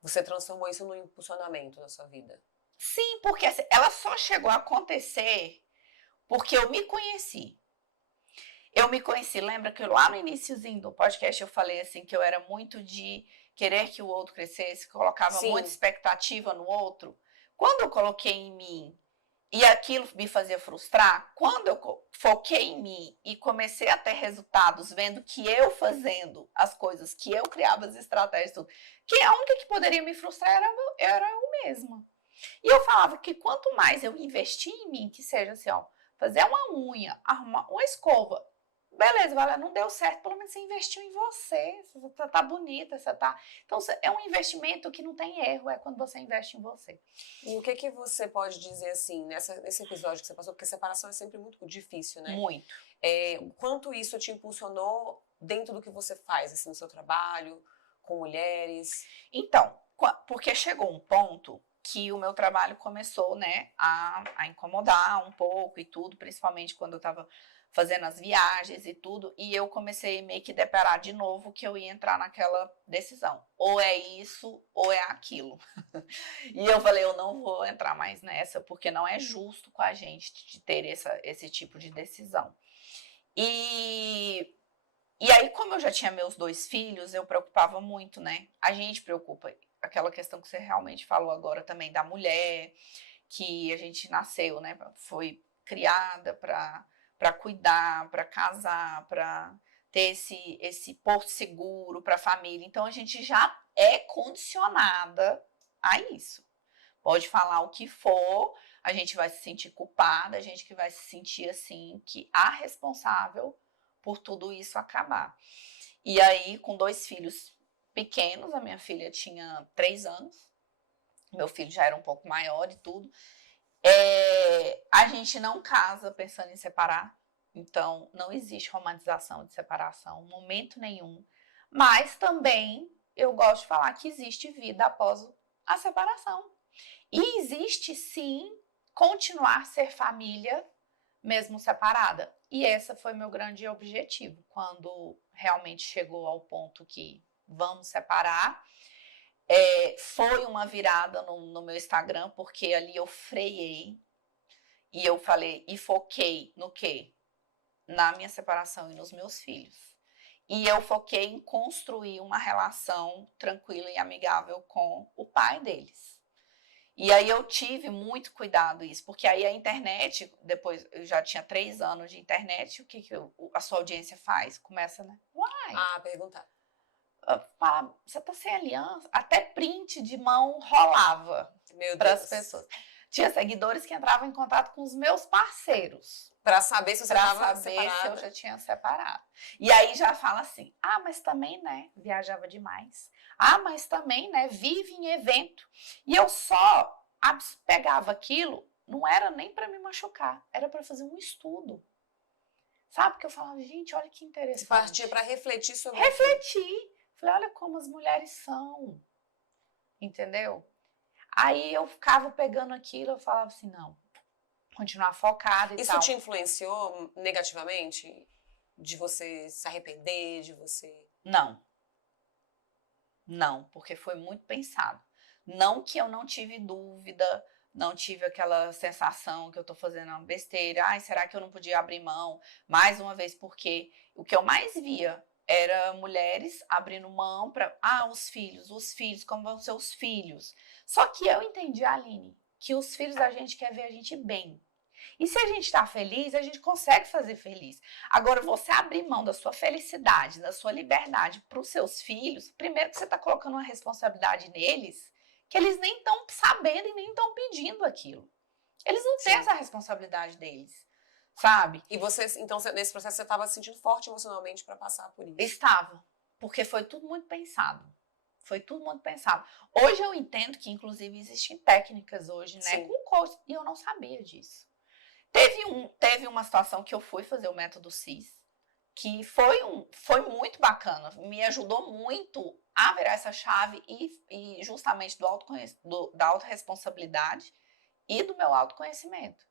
você transformou isso num impulsionamento na sua vida? Sim, porque ela só chegou a acontecer porque eu me conheci. Eu me conheci, lembra que lá no iniciozinho do podcast eu falei assim que eu era muito de querer que o outro crescesse, colocava Sim. muita expectativa no outro. Quando eu coloquei em mim e aquilo me fazia frustrar, quando eu foquei em mim e comecei a ter resultados, vendo que eu fazendo as coisas, que eu criava as estratégias, tudo, que a única que poderia me frustrar era eu mesma. E eu falava que quanto mais eu investir em mim, que seja assim, ó, fazer uma unha, arrumar uma escova, beleza, Valéria, não deu certo, pelo menos você investiu em você, você tá bonita, você tá... Então, é um investimento que não tem erro, é quando você investe em você. E o que você pode dizer, assim, nesse episódio que você passou, porque separação é sempre muito difícil, né? Muito. Quanto isso te impulsionou dentro do que você faz, assim, no seu trabalho, com mulheres? Então, porque chegou um ponto que o meu trabalho começou, né, a incomodar um pouco e tudo, principalmente quando eu tava fazendo as viagens e tudo, e eu comecei meio que deparar de novo que eu ia entrar naquela decisão. Ou é isso, ou é aquilo. E eu falei, eu não vou entrar mais nessa, porque não é justo com a gente de ter esse tipo de decisão. E aí, como eu já tinha meus 2 filhos, eu preocupava muito, né? A gente preocupa, aquela questão que você realmente falou agora também da mulher, que a gente nasceu, né? Foi criada para cuidar, para casar, para ter esse porto seguro para a família. Então, a gente já é condicionada a isso. Pode falar o que for, a gente vai se sentir culpada, a gente que vai se sentir assim, que a responsável por tudo isso acabar. E aí, com 2 filhos pequenos, a minha filha tinha 3 anos, meu filho já era um pouco maior e tudo, a gente não casa pensando em separar, então não existe romantização de separação, momento nenhum, mas também eu gosto de falar que existe vida após a separação. E existe sim continuar a ser família mesmo separada. E esse foi meu grande objetivo, quando realmente chegou ao ponto que vamos separar. Foi uma virada no meu Instagram, porque ali eu freiei e eu falei, e foquei no quê? Na minha separação e nos meus filhos. E eu foquei em construir uma relação tranquila e amigável com o pai deles. E aí eu tive muito cuidado isso, porque aí a internet, depois eu já tinha 3 anos de internet, o que a sua audiência faz? Começa, né? Uai! Perguntar. Fala, você tá sem aliança? Até print de mão rolava para as pessoas. Tinha seguidores que entravam em contato com os meus parceiros. Pra saber se você estava separada. Se eu já tinha separado. E aí já fala assim, mas também, né, viajava demais. Mas também, né, vive em evento. E eu só pegava aquilo, não era nem para me machucar, era para fazer um estudo. Sabe? Porque eu falava, gente, olha que interessante. Você partia para refletir sobre Refletir. Falei, olha como as mulheres são. Entendeu? Aí eu ficava pegando aquilo, eu falava assim, não, continuar focada e Isso tal. te influenciou negativamente? De você se arrepender, de você... Não, porque foi muito pensado. Não que eu não tive dúvida, não tive aquela sensação que eu tô fazendo uma besteira. Será que eu não podia abrir mão? Mais uma vez, porque o que eu mais via era mulheres abrindo mão para... os filhos, como vão ser os filhos? Só que eu entendi, Aline, que os filhos a gente quer ver a gente bem. E se a gente está feliz, a gente consegue fazer feliz. Agora, você abrir mão da sua felicidade, da sua liberdade para os seus filhos, primeiro que você está colocando uma responsabilidade neles, que eles nem estão sabendo e nem estão pedindo aquilo. Eles não têm essa responsabilidade deles, sabe? E você, então, nesse processo, você estava se sentindo forte emocionalmente para passar por isso? Estava, porque foi tudo muito pensado. Foi tudo muito pensado. Hoje eu entendo que, inclusive, existem técnicas hoje, né, com coach, e eu não sabia disso. Teve uma situação que eu fui fazer o método CIS que foi muito bacana, me ajudou muito a virar essa chave e justamente da autorresponsabilidade e do meu autoconhecimento.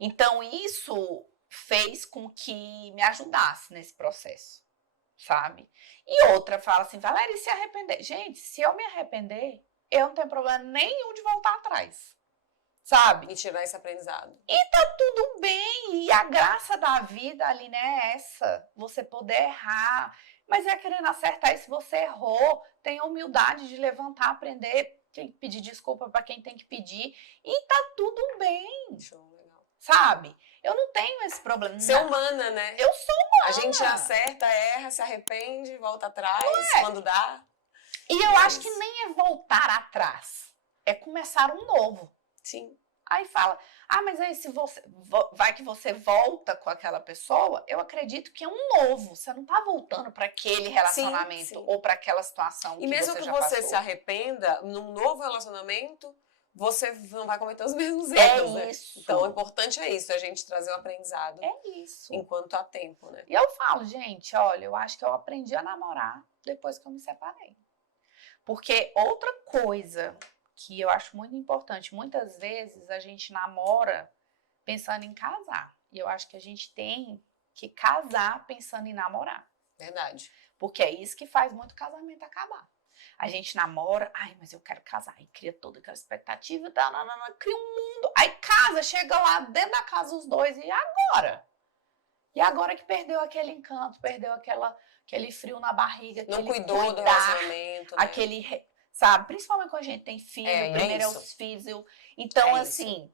Então, isso fez com que me ajudasse nesse processo, sabe? E outra fala assim, Valéria, e se arrepender? Gente, se eu me arrepender, eu não tenho problema nenhum de voltar atrás, sabe? E tirar esse aprendizado. Tudo bem, e a graça da vida, Aline, é essa, você poder errar, mas é querendo acertar, e se você errou, tenha humildade de levantar, aprender, tem que pedir desculpa para quem tem que pedir, e tá tudo bem, Show, legal. sabe? Eu não tenho esse problema. Ser humana, né? Eu sou humana. A gente acerta, erra, se arrepende, volta atrás, quando dá. E eu acho que nem é voltar atrás, é começar um novo. Sim. Aí fala, mas aí se você vai que você volta com aquela pessoa, eu acredito que é um novo. Você não tá voltando para aquele relacionamento sim. ou para aquela situação e mesmo que você passou. se arrependa, num novo relacionamento, você não vai cometer os mesmos erros, né? Isso. Então, o importante é isso, a gente trazer o aprendizado. É isso. Enquanto há tempo, né? E eu falo, gente, olha, eu acho que eu aprendi a namorar depois que eu me separei. Porque outra coisa que eu acho muito importante, muitas vezes a gente namora pensando em casar. E eu acho que a gente tem que casar pensando em namorar. Verdade. Porque é isso que faz muito casamento acabar. A gente namora, mas eu quero casar. Aí cria toda aquela expectativa, cria um mundo. Aí casa, chega lá dentro da casa os dois, e agora? E agora que perdeu aquele encanto, perdeu aquele frio na barriga, não aquele cuidou do relacionamento, né? aquele, sabe? Principalmente quando a gente tem filho, primeiro é os filhos. Então, assim,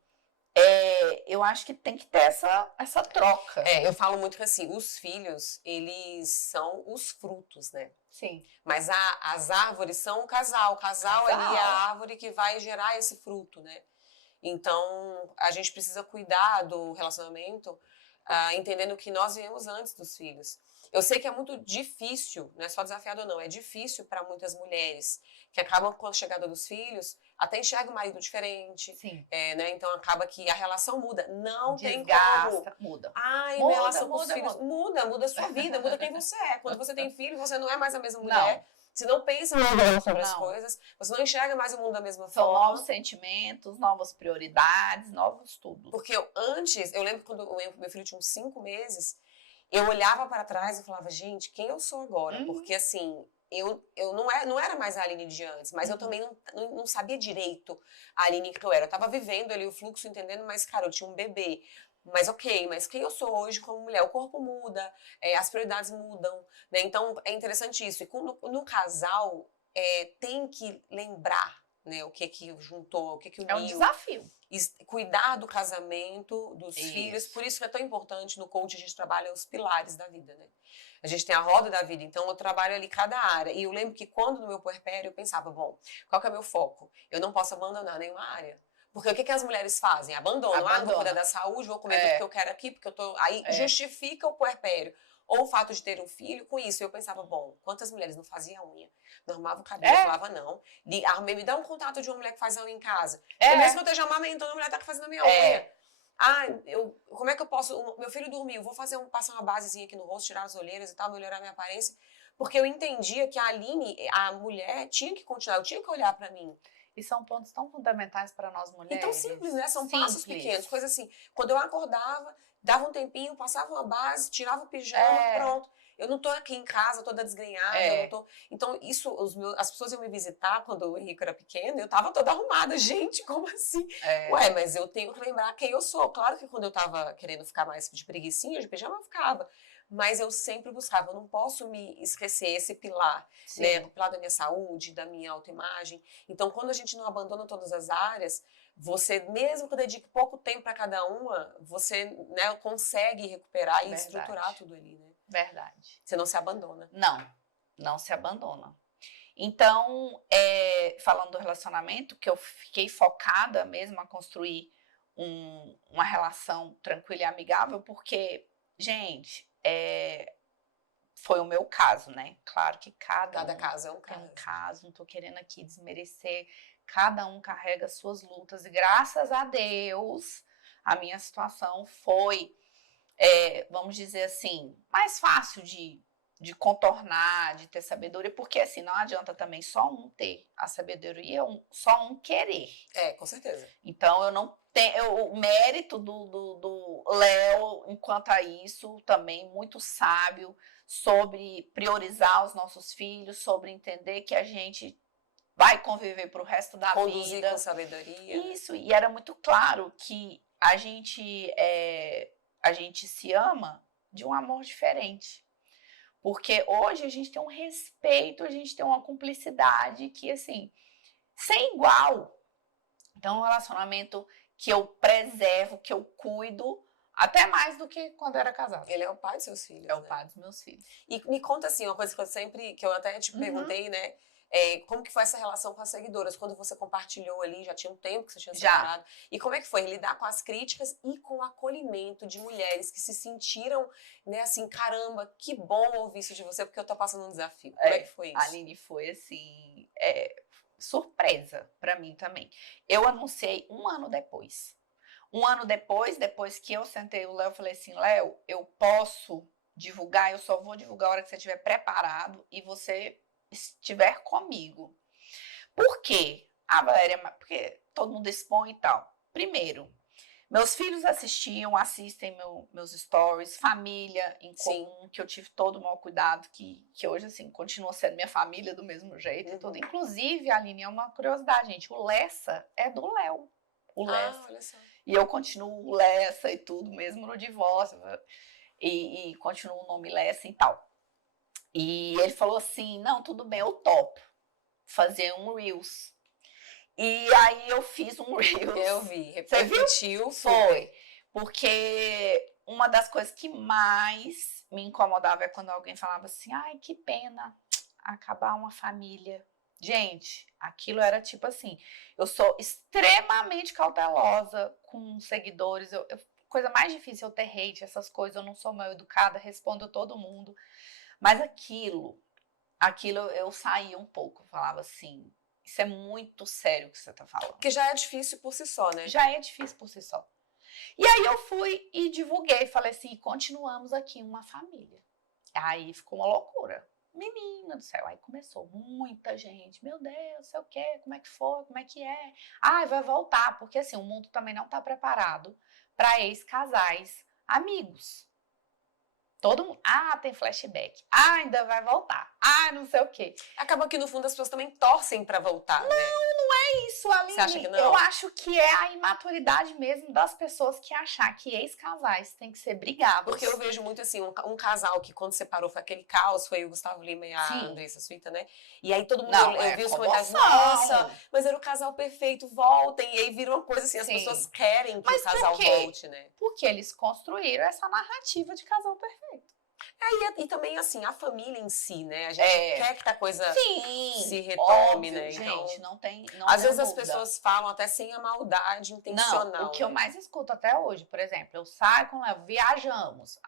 eu acho que tem que ter essa troca. Eu falo muito que assim, os filhos, eles são os frutos, né? Sim. Mas as árvores são o casal. O casal ali é a árvore que vai gerar esse fruto, né? Então, a gente precisa cuidar do relacionamento, entendendo que nós viemos antes dos filhos. Eu sei que é muito difícil, não é só desafiador não, é difícil para muitas mulheres que acabam com a chegada dos filhos, até enxergam o marido diferente. Sim. Né? Então acaba que a relação muda. Não Desgasta, tem como. Muda. Minha relação com os filhos muda a sua vida, muda quem você é. Quando você tem filho, você não é mais a mesma mulher. Você não pensa sobre as coisas, você não enxerga mais o mundo da mesma São forma. novos sentimentos, novas prioridades, novos tudo. Porque eu lembro quando meu filho tinha uns 5 meses, eu olhava para trás e falava, gente, quem eu sou agora? Porque assim, eu não era mais a Aline de antes, mas eu também não sabia direito a Aline que eu era. Eu tava vivendo ali o fluxo, entendendo, mas cara, eu tinha um bebê. Mas mas quem eu sou hoje como mulher? O corpo muda, as prioridades mudam, né? Então é interessante isso. E no casal, tem que lembrar, né, o que juntou, o que uniu. É um desafio. Cuidar do casamento, dos filhos. Por isso que é tão importante no coach a gente trabalha os pilares da vida, né? A gente tem a roda da vida, então eu trabalho ali cada área. E eu lembro que quando no meu puerpério eu pensava, bom, qual que é o meu foco? Eu não posso abandonar nenhuma área. Porque o que as mulheres fazem? Abandonam. Não vou cuidar da saúde, vou comer tudo que eu quero aqui, porque eu tô... Aí justifica o puerpério. Ou o fato de ter um filho, com isso eu pensava, bom, quantas mulheres não faziam unha? Não arrumava o cabelo, falava não. Me dá um contato de uma mulher que faz a unha em casa. Mesmo que eu esteja amamentando, a mulher tá fazendo a minha unha. Como é que eu posso... Meu filho dormiu, vou passar uma basezinha aqui no rosto, tirar as olheiras e tal, melhorar minha aparência. Porque eu entendia que a Aline, a mulher, tinha que continuar, eu tinha que olhar pra mim. E são pontos tão fundamentais para nós mulheres. E tão simples, né? São passos pequenos, coisas assim. Quando eu acordava, dava um tempinho, passava uma base, tirava o pijama, pronto. Eu não tô aqui em casa toda desgrenhada, eu não tô... Então, isso, as pessoas iam me visitar quando o Henrique era pequeno, eu tava toda arrumada. Gente, como assim? Mas eu tenho que lembrar quem eu sou. Claro que quando eu tava querendo ficar mais de preguicinha, de pijama, eu ficava. Mas eu sempre buscava, eu não posso me esquecer esse pilar, né? O pilar da minha saúde, da minha autoimagem. Então, quando a gente não abandona todas as áreas, você, mesmo que dedique pouco tempo para cada uma, você, né, consegue recuperar e estruturar tudo ali, né? Verdade. Você não se abandona. Não se abandona. Então, falando do relacionamento, que eu fiquei focada mesmo a construir uma relação tranquila e amigável, porque, gente, foi o meu caso, né? Claro que cada caso é um caso. Não tô querendo aqui desmerecer. Cada um carrega suas lutas. E graças a Deus, a minha situação foi vamos dizer assim, mais fácil de contornar, de ter sabedoria, porque assim, não adianta também só um ter a sabedoria, só um querer. Com certeza. Então, eu não tenho o mérito do Léo, enquanto a isso, também muito sábio, sobre priorizar os nossos filhos, sobre entender que a gente vai conviver para o resto da Conduzir vida. com sabedoria. Isso, e era muito claro que a gente se ama de um amor diferente. Porque hoje a gente tem um respeito, a gente tem uma cumplicidade que, assim, sem igual. Então, é um relacionamento que eu preservo, que eu cuido, até mais do que quando eu era casada. Ele é o pai dos seus filhos, É o pai dos meus filhos. E me conta assim, uma coisa que eu até te perguntei, né? Como que foi essa relação com as seguidoras? Quando você compartilhou ali, já tinha um tempo que você tinha separado. E como é que foi lidar com as críticas e com o acolhimento de mulheres que se sentiram, né, assim, caramba, que bom ouvir isso de você, porque eu tô passando um desafio. Como é que foi isso? Aline, foi assim, surpresa pra mim também. Eu anunciei um ano depois. Um ano depois que eu sentei o Léo, eu falei assim, Léo, eu posso divulgar, eu só vou divulgar a hora que você estiver preparado e você estiver comigo. Por quê? Valéria, porque todo mundo expõe e tal. Primeiro, meus filhos assistem meus stories, família em comum, que eu tive todo o maior cuidado, que hoje, assim, continua sendo minha família do mesmo jeito e tudo. Inclusive, Aline, é uma curiosidade, gente, o Lessa é do Léo. O Lessa. Olha só. E eu continuo Lessa e tudo, mesmo no divórcio. E continuo o nome Lessa e tal. E ele falou assim, não, tudo bem, eu topo fazer um Reels. E aí eu fiz um Reels. Eu vi, Você viu? repetiu. Foi, porque uma das coisas que mais me incomodava é quando alguém falava assim, ai, que pena acabar uma família. Gente, aquilo era tipo assim, eu sou extremamente cautelosa com seguidores, coisa mais difícil é eu ter hate, essas coisas, eu não sou mal educada, respondo a todo mundo. Mas aquilo eu saía um pouco, falava assim, isso é muito sério o que você tá falando. Porque já é difícil por si só, né? Já é difícil por si só. E aí eu fui e divulguei, falei assim, continuamos aqui uma família. Aí ficou uma loucura. Menina do céu, aí começou muita gente, meu Deus, sei o quê, como é que foi, como é que é? Vai voltar, porque assim, o mundo também não tá preparado para ex-casais amigos. Todo mundo, tem flashback, ainda vai voltar, não sei o quê. Acaba que no fundo as pessoas também torcem pra voltar, né? Não é isso, Aline. Você acha que não? Eu acho que é a imaturidade mesmo das pessoas que achar que ex-casais têm que ser brigados. Porque eu vejo muito assim, um casal que quando separou foi aquele caos, foi o Gustavo Lima e a Sim. Andressa Suíta, né? E aí todo mundo, eu vi os comoção. comentários, nossa, mas era o casal perfeito, voltem. E aí vira uma coisa assim, as pessoas querem que o casal volte, né? Porque eles construíram essa narrativa de casal perfeito. E também, assim, a família em si, né? A gente quer que a coisa se retome, óbvio, né? Gente, então, não tem às vezes dúvida. as pessoas falam até sem a maldade intencional. Não, o que eu mais escuto até hoje, por exemplo, eu saio com o Léo, viajamos.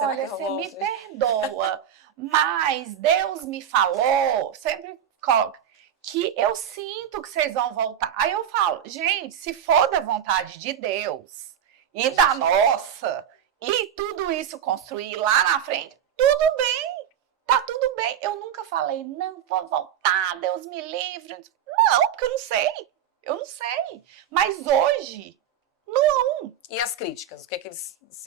Olha, você me perdoa, mas Deus me falou, sempre coloca, que eu sinto que vocês vão voltar. Aí eu falo, gente, se for da vontade de Deus e da nossa, e tudo isso construir lá na frente, tudo bem, tá tudo bem. Eu nunca falei, não vou voltar, Deus me livre. Não, porque eu não sei. Mas hoje, não. E as críticas?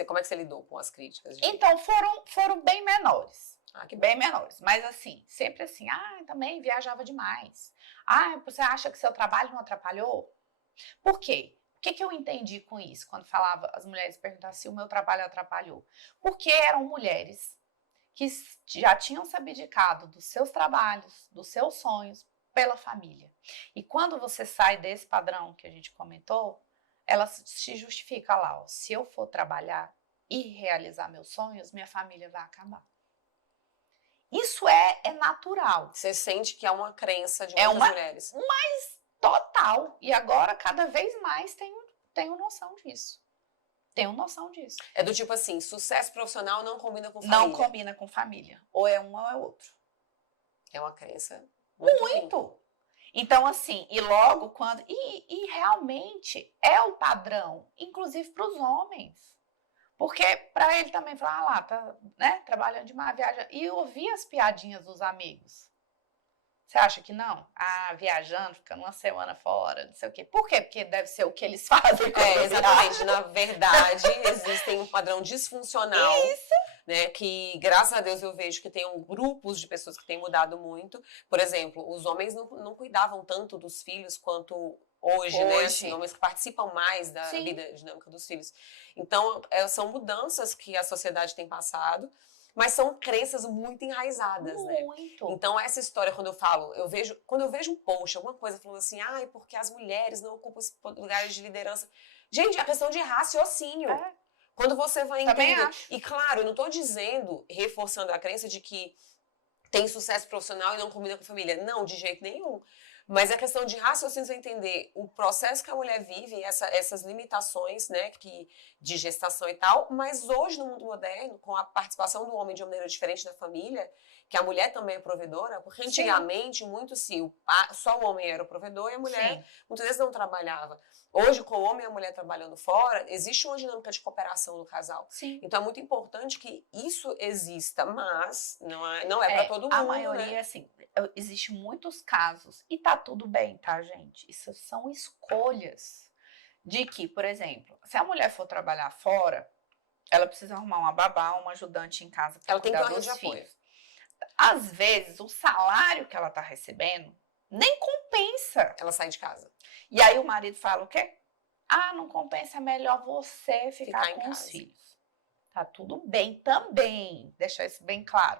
Como é que você lidou com as críticas? Então, foram bem menores. Que bem menores. Mas assim, sempre assim, também viajava demais. Você acha que seu trabalho não atrapalhou? Por quê? O que eu entendi com isso? Quando as mulheres perguntavam se o meu trabalho atrapalhou. Porque eram mulheres que já tinham se abdicado dos seus trabalhos, dos seus sonhos, pela família. E quando você sai desse padrão que a gente comentou, ela se justifica lá, se eu for trabalhar e realizar meus sonhos, minha família vai acabar. Isso é natural. Você sente que é uma crença de muitas mulheres. Mas total. E agora, cada vez mais, tenho noção disso. Tenho noção disso. É do tipo assim, sucesso profissional não combina com família. Não combina com família. Ou é um ou é outro. É uma crença muito. Então, assim, e logo quando... E realmente é o padrão, inclusive para os homens. Porque pra ele também falar, ah lá, tá, né, trabalhando demais, viajando. E eu ouvi as piadinhas dos amigos. Você acha que não? Ah, viajando, ficando uma semana fora, não sei o quê. Por quê? Porque deve ser o que eles fazem quando Exatamente. viajam. Na verdade, existe um padrão disfuncional. Né, que graças a Deus eu vejo que tem grupos de pessoas que têm mudado muito. Por exemplo, os homens não cuidavam tanto dos filhos quanto hoje, né? Assim, homens que participam mais da vida dinâmica dos filhos. Então, são mudanças que a sociedade tem passado, mas são crenças muito enraizadas, né? Então, essa história, quando eu vejo um post, alguma coisa falando assim, ai, porque as mulheres não ocupam lugares de liderança. Gente, é questão de raciocínio. Quando você vai entender. E claro, eu não estou dizendo, reforçando a crença de que tem sucesso profissional e não combina com a família. Não, de jeito nenhum. Mas é questão de raciocínio, você entender o processo que a mulher vive, essas limitações, né, de gestação e tal. Mas hoje, no mundo moderno, com a participação do homem de uma maneira diferente na família, que a mulher também é provedora, porque antigamente, só o homem era o provedor e a mulher, muitas vezes, não trabalhava. Hoje, com o homem e a mulher trabalhando fora, existe uma dinâmica de cooperação no casal. Então, é muito importante que isso exista, mas não é para todo mundo, a maioria, né? assim, existe muitos casos, e tá tudo bem, tá, gente? Isso são escolhas de que, por exemplo, se a mulher for trabalhar fora, ela precisa arrumar uma babá, uma ajudante em casa para cuidar dos filhos. Às vezes, o salário que ela tá recebendo nem compensa ela sair de casa. E aí o marido fala o quê? Ah, não compensa, é melhor você ficar com os filhos. Tá tudo bem também, deixar isso bem claro.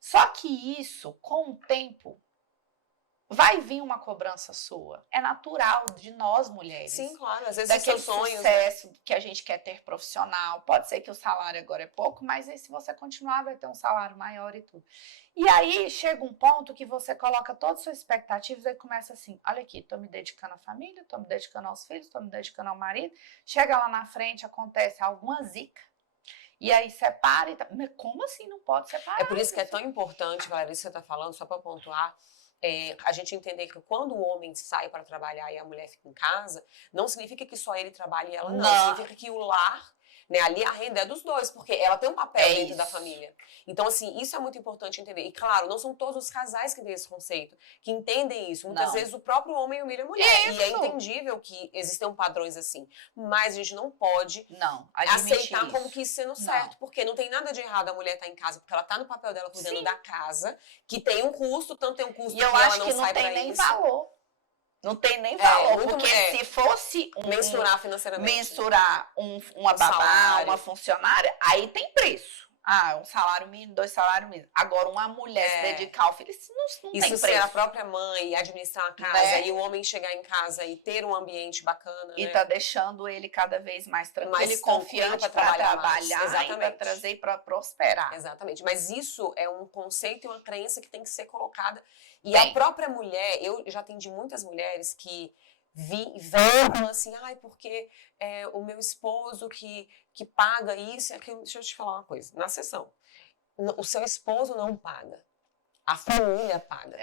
Só que isso, com o tempo, vai vir uma cobrança sua. É natural de nós mulheres. Sim, claro. Às vezes daquele são sonhos, sucesso, né, que a gente quer ter profissional. Pode ser que o salário agora é pouco, mas aí, se você continuar, vai ter um salário maior e tudo. E aí chega um ponto que você coloca todas as suas expectativas e começa assim, olha aqui, tô me dedicando à família, tô me dedicando aos filhos, tô me dedicando ao marido. Chega lá na frente, acontece alguma zica. E aí separa e tá. Mas como assim não pode separar? É por isso que é tão importante, Valéria, isso que você está falando, só para pontuar, a gente entender que quando o homem sai para trabalhar e a mulher fica em casa, não significa que só ele trabalhe e ela não. Significa que o lar, né, ali a renda é dos dois, porque ela tem um papel dentro da família. Então, assim, isso é muito importante entender. E, claro, não são todos os casais que têm esse conceito, que entendem isso. Muitas vezes o próprio homem humilha a mulher. E é entendível que existem padrões assim. Mas a gente não pode aceitar como que isso sendo certo. Porque não tem nada de errado a mulher estar em casa, porque ela está no papel dela cuidando da casa, que tem um custo, tanto tem um custo que ela não sai pra isso. E eu acho que não tem nem valor. Não tem nem valor, porque se fosse mensurar financeiramente, mensurar uma babá, uma funcionária, aí tem preço. Ah, um salário mínimo, 2 salários mínimos. Agora, uma mulher se dedicar ao filho, isso não tem preço. Isso ser a própria mãe, administrar a casa, né? E o homem chegar em casa e ter um ambiente bacana, e né? tá deixando ele cada vez mais tranquilo e confiante para trabalhar e para trazer para prosperar. Exatamente. Mas isso é um conceito e uma crença que tem que ser colocada. E a própria mulher, eu já atendi muitas mulheres que vêm assim, ai, porque o meu esposo que paga isso e aquilo. Deixa eu te falar uma coisa, na sessão. O seu esposo não paga, a família paga.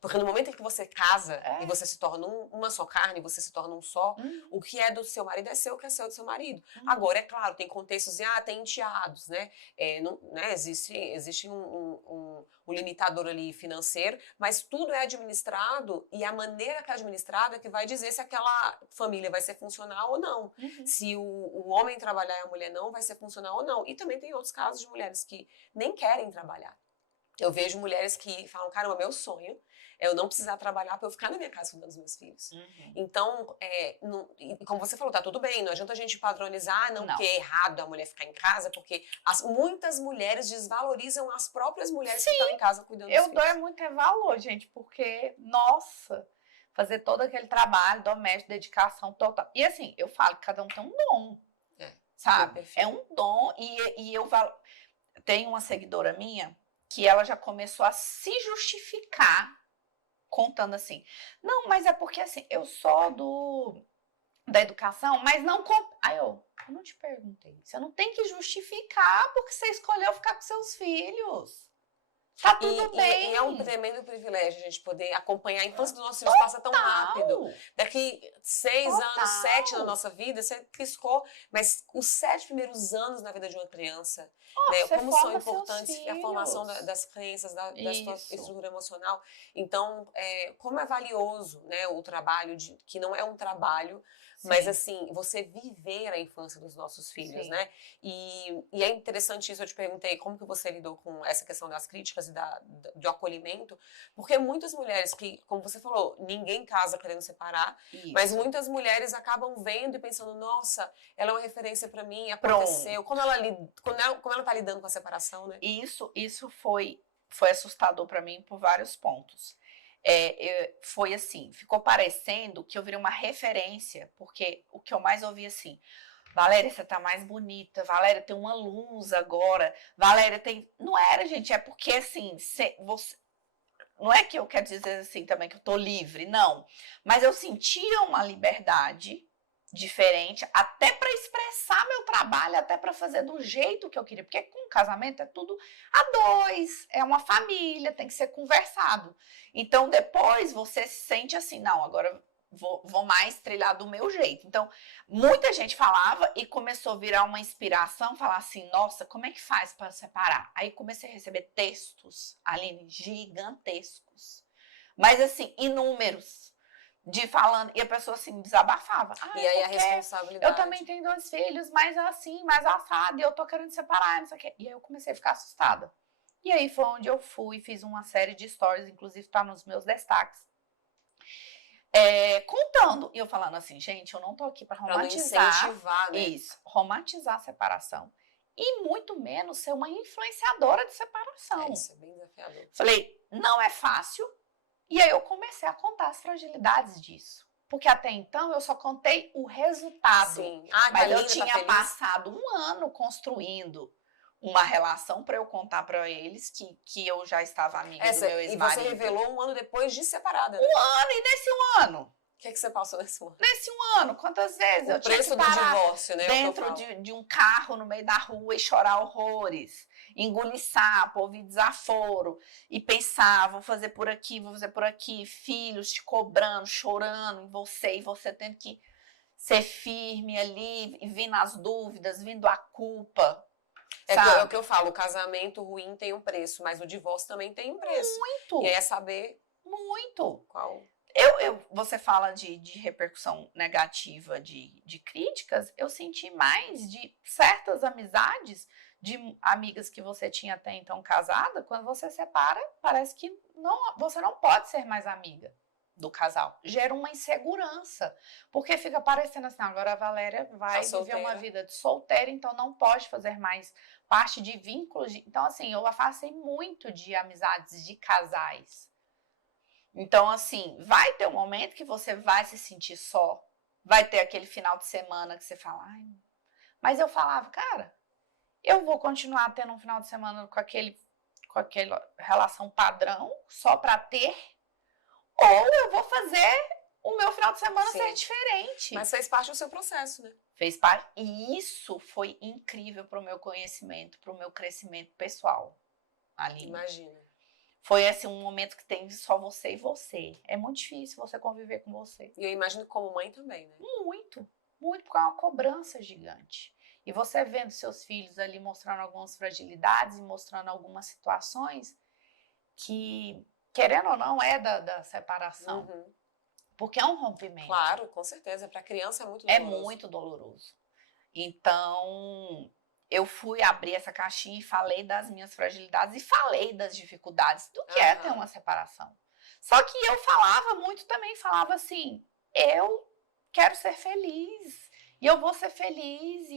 Porque no momento em que você casa e você se torna uma só carne, você se torna um só, o que é do seu marido é seu, o que é seu do seu marido. Agora, é claro, tem contextos de, tem enteados, né? Existe um limitador ali financeiro, mas tudo é administrado e a maneira que é administrado é que vai dizer se aquela família vai ser funcional ou não. Se o homem trabalhar e a mulher não, vai ser funcional ou não. E também tem outros casos de mulheres que nem querem trabalhar. Eu vejo mulheres que falam, caramba, meu sonho é eu não precisar trabalhar para eu ficar na minha casa cuidando dos meus filhos. Então, como você falou, tá tudo bem, não adianta a gente padronizar, não, porque é errado a mulher ficar em casa, porque muitas mulheres desvalorizam as próprias mulheres que estão em casa cuidando dos filhos. Eu dou muito valor, gente, porque, nossa, fazer todo aquele trabalho doméstico, dedicação total. E assim, eu falo que cada um tem um dom, sabe? É um dom e eu tenho uma seguidora minha que ela já começou a se justificar contando assim, não, mas é porque assim, eu sou da educação, mas não... Aí eu não te perguntei, você não tem que justificar porque você escolheu ficar com seus filhos. Tá tudo bem. E é um tremendo privilégio a gente poder acompanhar a infância dos nossos filhos, passa tão rápido. Daqui 6 anos, 7 na nossa vida, você piscou. Mas os 7 primeiros anos na vida de uma criança, né, como são importantes a formação das crenças, da sua estrutura emocional. Então, como é valioso, né, o trabalho, que não é um trabalho, mas assim, você viver a infância dos nossos filhos, né? E é interessante isso, eu te perguntei como que você lidou com essa questão das críticas e do acolhimento, porque muitas mulheres que, como você falou, ninguém casa querendo separar, mas muitas mulheres acabam vendo e pensando, nossa, ela é uma referência pra mim, aconteceu, como ela tá lidando com a separação, né? Isso foi assustador pra mim por vários pontos. Foi assim, ficou parecendo que eu virei uma referência, porque o que eu mais ouvi assim, Valéria, você tá mais bonita, Valéria, tem uma luz agora, Valéria tem... Não era, gente, é porque assim, você... Não é que eu quero dizer assim também que eu tô livre, não. Mas eu sentia uma liberdade diferente, até para expressar meu trabalho, até para fazer do jeito que eu queria. Porque com casamento é tudo a dois, é uma família, tem que ser conversado. Então depois você se sente assim, não, agora vou mais trilhar do meu jeito. Então muita gente falava e começou a virar uma inspiração, falar assim, nossa, como é que faz para separar? Aí comecei a receber textos, Aline, gigantescos. Mas assim, inúmeros. De falando, e a pessoa assim, desabafava. E aí a responsabilidade. Eu também tenho 2 filhos, mas assim, mais assado, e eu tô querendo separar, não sei o quê. E aí eu comecei a ficar assustada. E aí foi onde eu fui, fiz uma série de stories, inclusive tá nos meus destaques. Contando, e eu falando assim, gente, eu não tô aqui pra romantizar. Pra não incentivar, né? Isso, romantizar a separação. E muito menos ser uma influenciadora de separação. Isso é bem desafiador. Falei, não é fácil. E aí eu comecei a contar as fragilidades disso. Porque até então eu só contei o resultado. Sim. Mas eu tinha passado 1 ano construindo uma relação para eu contar para eles que eu já estava amiga do meu ex-marido. E você revelou 1 ano depois de separada, né? 1 ano, e nesse 1 ano? O que você passou nesse 1 ano? Nesse 1 ano, quantas vezes eu tinha que parar do divórcio, né? dentro de um carro no meio da rua e chorar horrores. Engolir sapo, ouvir desaforo e pensar, vou fazer por aqui, filhos te cobrando, chorando em você e você tendo que ser firme ali e vindo as dúvidas, vindo a culpa. É o que eu falo, o casamento ruim tem um preço, mas o divórcio também tem um preço. Muito. E aí é saber... Muito. Qual... Você fala de repercussão negativa de críticas, eu senti mais de certas amizades, de amigas que você tinha até então casada, quando você separa, parece que você não pode ser mais amiga do casal. Gera uma insegurança, porque fica parecendo assim, agora a Valéria vai viver uma vida de solteira, então não pode fazer mais parte de vínculos. Então assim, eu afastei muito de amizades de casais. Então, assim, vai ter um momento que você vai se sentir só. Vai ter aquele final de semana que você fala, ai, mas eu falava, cara, eu vou continuar tendo um final de semana com aquela relação padrão, só pra ter, ou eu vou fazer o meu final de semana ser diferente. Mas fez parte do seu processo, né? Fez parte. E isso foi incrível pro meu conhecimento, pro meu crescimento pessoal, Aline. Imagina. Foi assim, um momento que tem só você e você. É muito difícil você conviver com você. E eu imagino como mãe também, né? Muito, muito, porque é uma cobrança gigante. E você vendo seus filhos ali mostrando algumas fragilidades e mostrando algumas situações que, querendo ou não, é da separação. Uhum. Porque é um rompimento. Claro, com certeza. Para criança é muito doloroso. É muito doloroso. Então... eu fui abrir essa caixinha e falei das minhas fragilidades e falei das dificuldades do que é ter uma separação. Só que eu falava muito também, falava assim, eu quero ser feliz e eu vou ser feliz.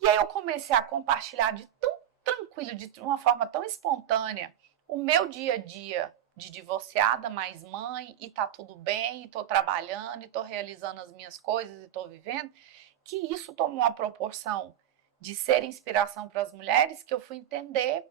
E aí eu comecei a compartilhar de tão tranquilo, de uma forma tão espontânea, o meu dia a dia de divorciada, mais mãe, e tá tudo bem, e tô trabalhando, e tô realizando as minhas coisas, e tô vivendo, que isso tomou uma proporção de ser inspiração para as mulheres, que eu fui entender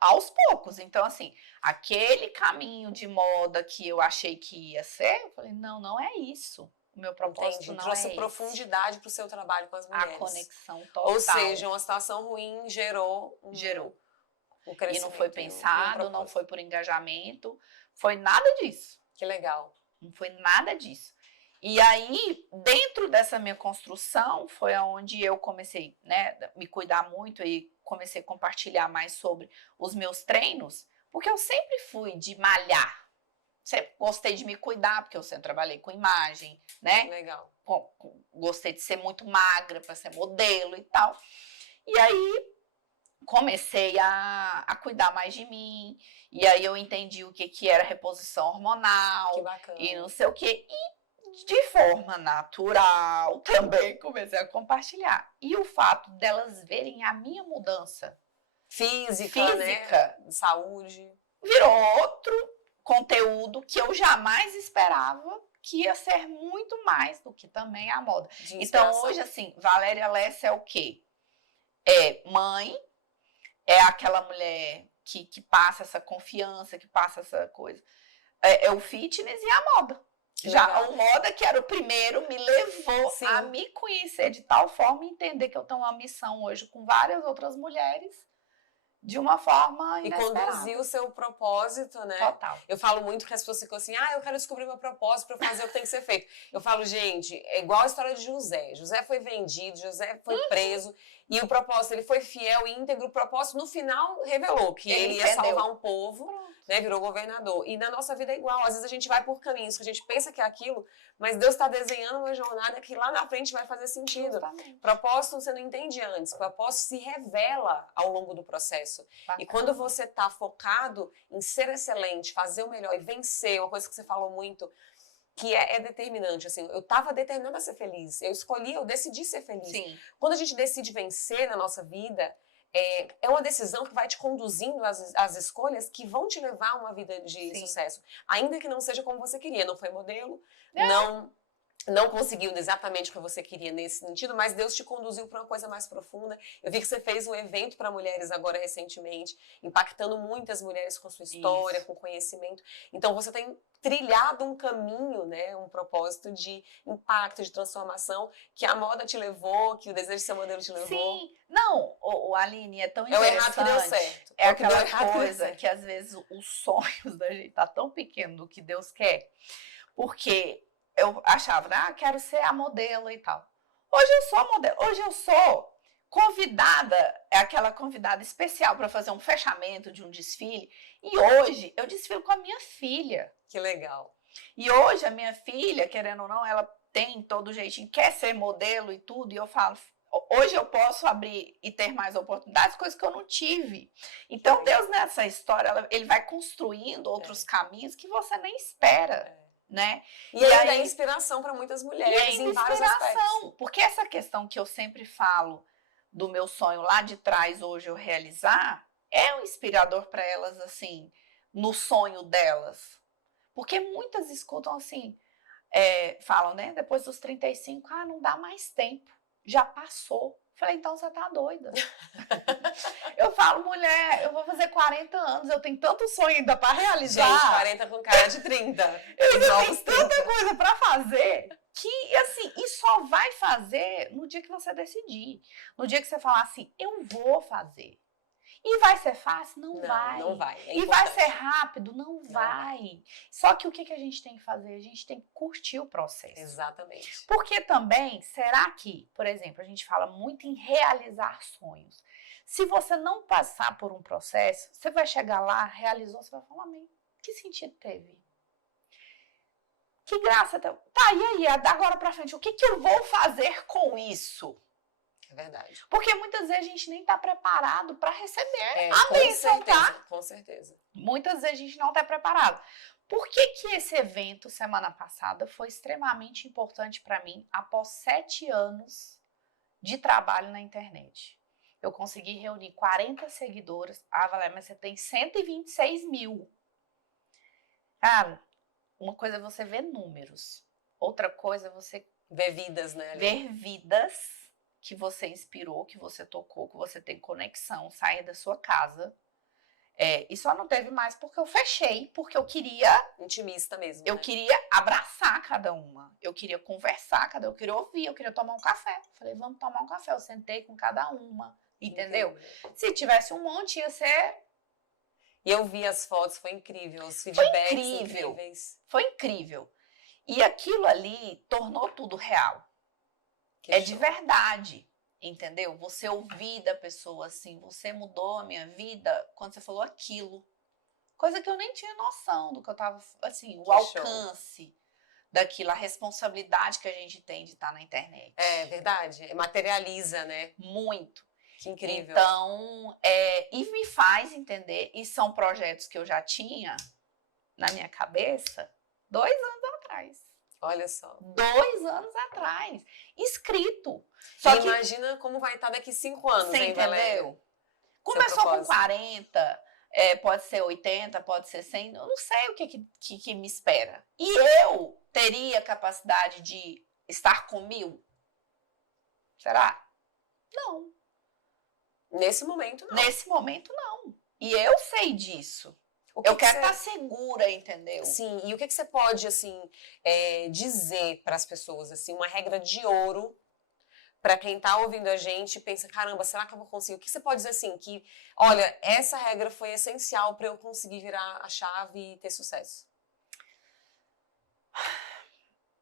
aos poucos. Então, assim, aquele caminho de moda que eu achei que ia ser, eu falei, não é isso. O meu propósito não trouxe é profundidade para o seu trabalho com as mulheres. A conexão total. Ou seja, uma situação ruim gerou O E crescimento não foi e um pensado, não propósito. foi por engajamento, foi nada disso. Que legal. Não foi nada disso. E aí, dentro dessa minha construção, foi onde eu comecei, né, me cuidar muito e comecei a compartilhar mais sobre os meus treinos, porque eu sempre fui de malhar. Sempre gostei de me cuidar, porque eu sempre trabalhei com imagem, né? Legal. Gostei de ser muito magra para ser modelo e tal. E aí comecei a cuidar mais de mim. E aí eu entendi o que era reposição hormonal. Que bacana. E não sei o quê. E de forma natural também comecei a compartilhar. E o fato delas verem a minha mudança Física, né? Saúde. virou outro conteúdo que eu jamais esperava que ia ser muito mais do que também a moda. De Então inspiração. hoje, assim, Valéria Lessa é o quê? É mãe, é aquela mulher que passa essa confiança, que passa essa coisa. É o fitness e a moda. Que Já legal. o moda, que era o primeiro, me levou Sim. a me conhecer de tal forma e entender que eu tenho uma missão hoje com várias outras mulheres de uma forma E inesperada. conduzir o seu propósito, né? Total. Eu falo muito que as pessoas ficam assim, eu quero descobrir meu propósito para fazer o que tem que ser feito. Eu falo, gente, é igual a história de José. José foi vendido, José foi preso, e o propósito, ele foi fiel e íntegro. O propósito, no final, revelou que ele ia entendeu. salvar um povo, né? Virou governador. E na nossa vida é igual. Às vezes a gente vai por caminhos que a gente pensa que é aquilo, mas Deus está desenhando uma jornada que lá na frente vai fazer sentido. Justamente. Propósito você não entende antes, propósito se revela ao longo do processo. E quando você está focado em ser excelente, fazer o melhor e vencer, uma coisa que você falou muito, que é determinante, assim, eu estava determinada a ser feliz, eu decidi ser feliz. Sim. Quando a gente decide vencer na nossa vida, é uma decisão que vai te conduzindo às escolhas que vão te levar a uma vida de Sim. sucesso. Ainda que não seja como você queria, não foi modelo, É. não conseguiu exatamente o que você queria nesse sentido, mas Deus te conduziu para uma coisa mais profunda. Eu vi que você fez um evento para mulheres agora recentemente, impactando muitas mulheres com sua história, Isso. com conhecimento. Então você tem trilhado um caminho, né, um propósito de impacto, de transformação, que a moda te levou, que o desejo de ser modelo te levou. Sim. Não, Aline, é tão É o interessante. errado que deu certo. É o que deu aquela errado que deu coisa certo. que às vezes os sonhos da gente tá tão pequeno do que Deus quer, porque eu achava, quero ser a modelo e tal. Hoje eu sou modelo, hoje eu sou convidada, é aquela convidada especial para fazer um fechamento de um desfile, e hoje eu desfilo com a minha filha. Que legal. E hoje a minha filha, querendo ou não, ela tem todo jeitinho, quer ser modelo e tudo, e eu falo, hoje eu posso abrir e ter mais oportunidades, coisas que eu não tive. Então Deus nessa história, ele vai construindo outros caminhos que você nem espera. Né? E ainda é inspiração para muitas mulheres em vários aspectos. Porque essa questão que eu sempre falo do meu sonho lá de trás, hoje eu realizar, é um inspirador para elas, assim, no sonho delas. Porque muitas escutam assim, falam, né? Depois dos 35, não dá mais tempo, já passou. Falei, então você tá doida. Eu falo, mulher, eu vou fazer 40 anos, eu tenho tanto sonho ainda pra realizar. Gente, 40 com cara de 30. Eu tenho tanta coisa pra fazer que, assim, e só vai fazer no dia que você decidir. No dia que você falar assim, eu vou fazer. E vai ser fácil? Não vai. Não vai. E vai ser rápido? Não vai. Só que o que a gente tem que fazer? A gente tem que curtir o processo. Exatamente. Porque também, será que, por exemplo, a gente fala muito em realizar sonhos. Se você não passar por um processo, você vai chegar lá, realizou, você vai falar, amém. Que sentido teve? Que graça teve? Tá, e aí, da agora pra frente, o que eu vou fazer com isso? É verdade. Porque muitas vezes a gente nem tá preparado para receber a com bênção, certeza, tá? Com certeza. Muitas vezes a gente não tá preparado. Por que esse evento, semana passada, foi extremamente importante para mim após 7 anos de trabalho na internet? Eu consegui reunir 40 seguidoras. Valéria, mas você tem 126 mil. Cara, uma coisa é você ver números. Outra coisa é você ver vidas, né? Ver vidas que você inspirou, que você tocou, que você tem conexão, sair da sua casa. E só não teve mais porque eu fechei, porque eu queria... Intimista mesmo. Eu queria abraçar cada uma. Eu queria conversar, eu queria ouvir, eu queria tomar um café. Falei, vamos tomar um café. Eu sentei com cada uma, entendeu? Se tivesse um monte, ia ser E eu vi as fotos, foi incrível, os feedbacks incrível. incríveis. Foi incrível. E aquilo ali tornou tudo real. Que É show. de verdade, entendeu? Você ouvir da pessoa assim, você mudou a minha vida quando você falou aquilo. Coisa que eu nem tinha noção do que eu tava, assim, o Que alcance daquilo, a responsabilidade que a gente tem de estar na internet. É verdade, materializa, né? Muito. Que incrível. Então, e me faz entender, e são projetos que eu já tinha na minha cabeça 2 anos atrás. Olha só. 2 anos atrás. Escrito. Só Só que imagina como vai estar daqui 5 anos, você hein, Valéria? entendeu? Começou com propósito. 40, pode ser 80, pode ser 100, eu não sei o que me espera. E eu teria capacidade de estar com 1000? Será? Não. Nesse momento, não. Nesse momento, não. E eu sei disso. Eu quero estar segura, entendeu? Sim, e o que você pode, assim, dizer para as pessoas, assim, uma regra de ouro para quem tá ouvindo a gente e pensa, caramba, será que eu vou conseguir? O que você pode dizer, assim, que, olha, essa regra foi essencial para eu conseguir virar a chave e ter sucesso?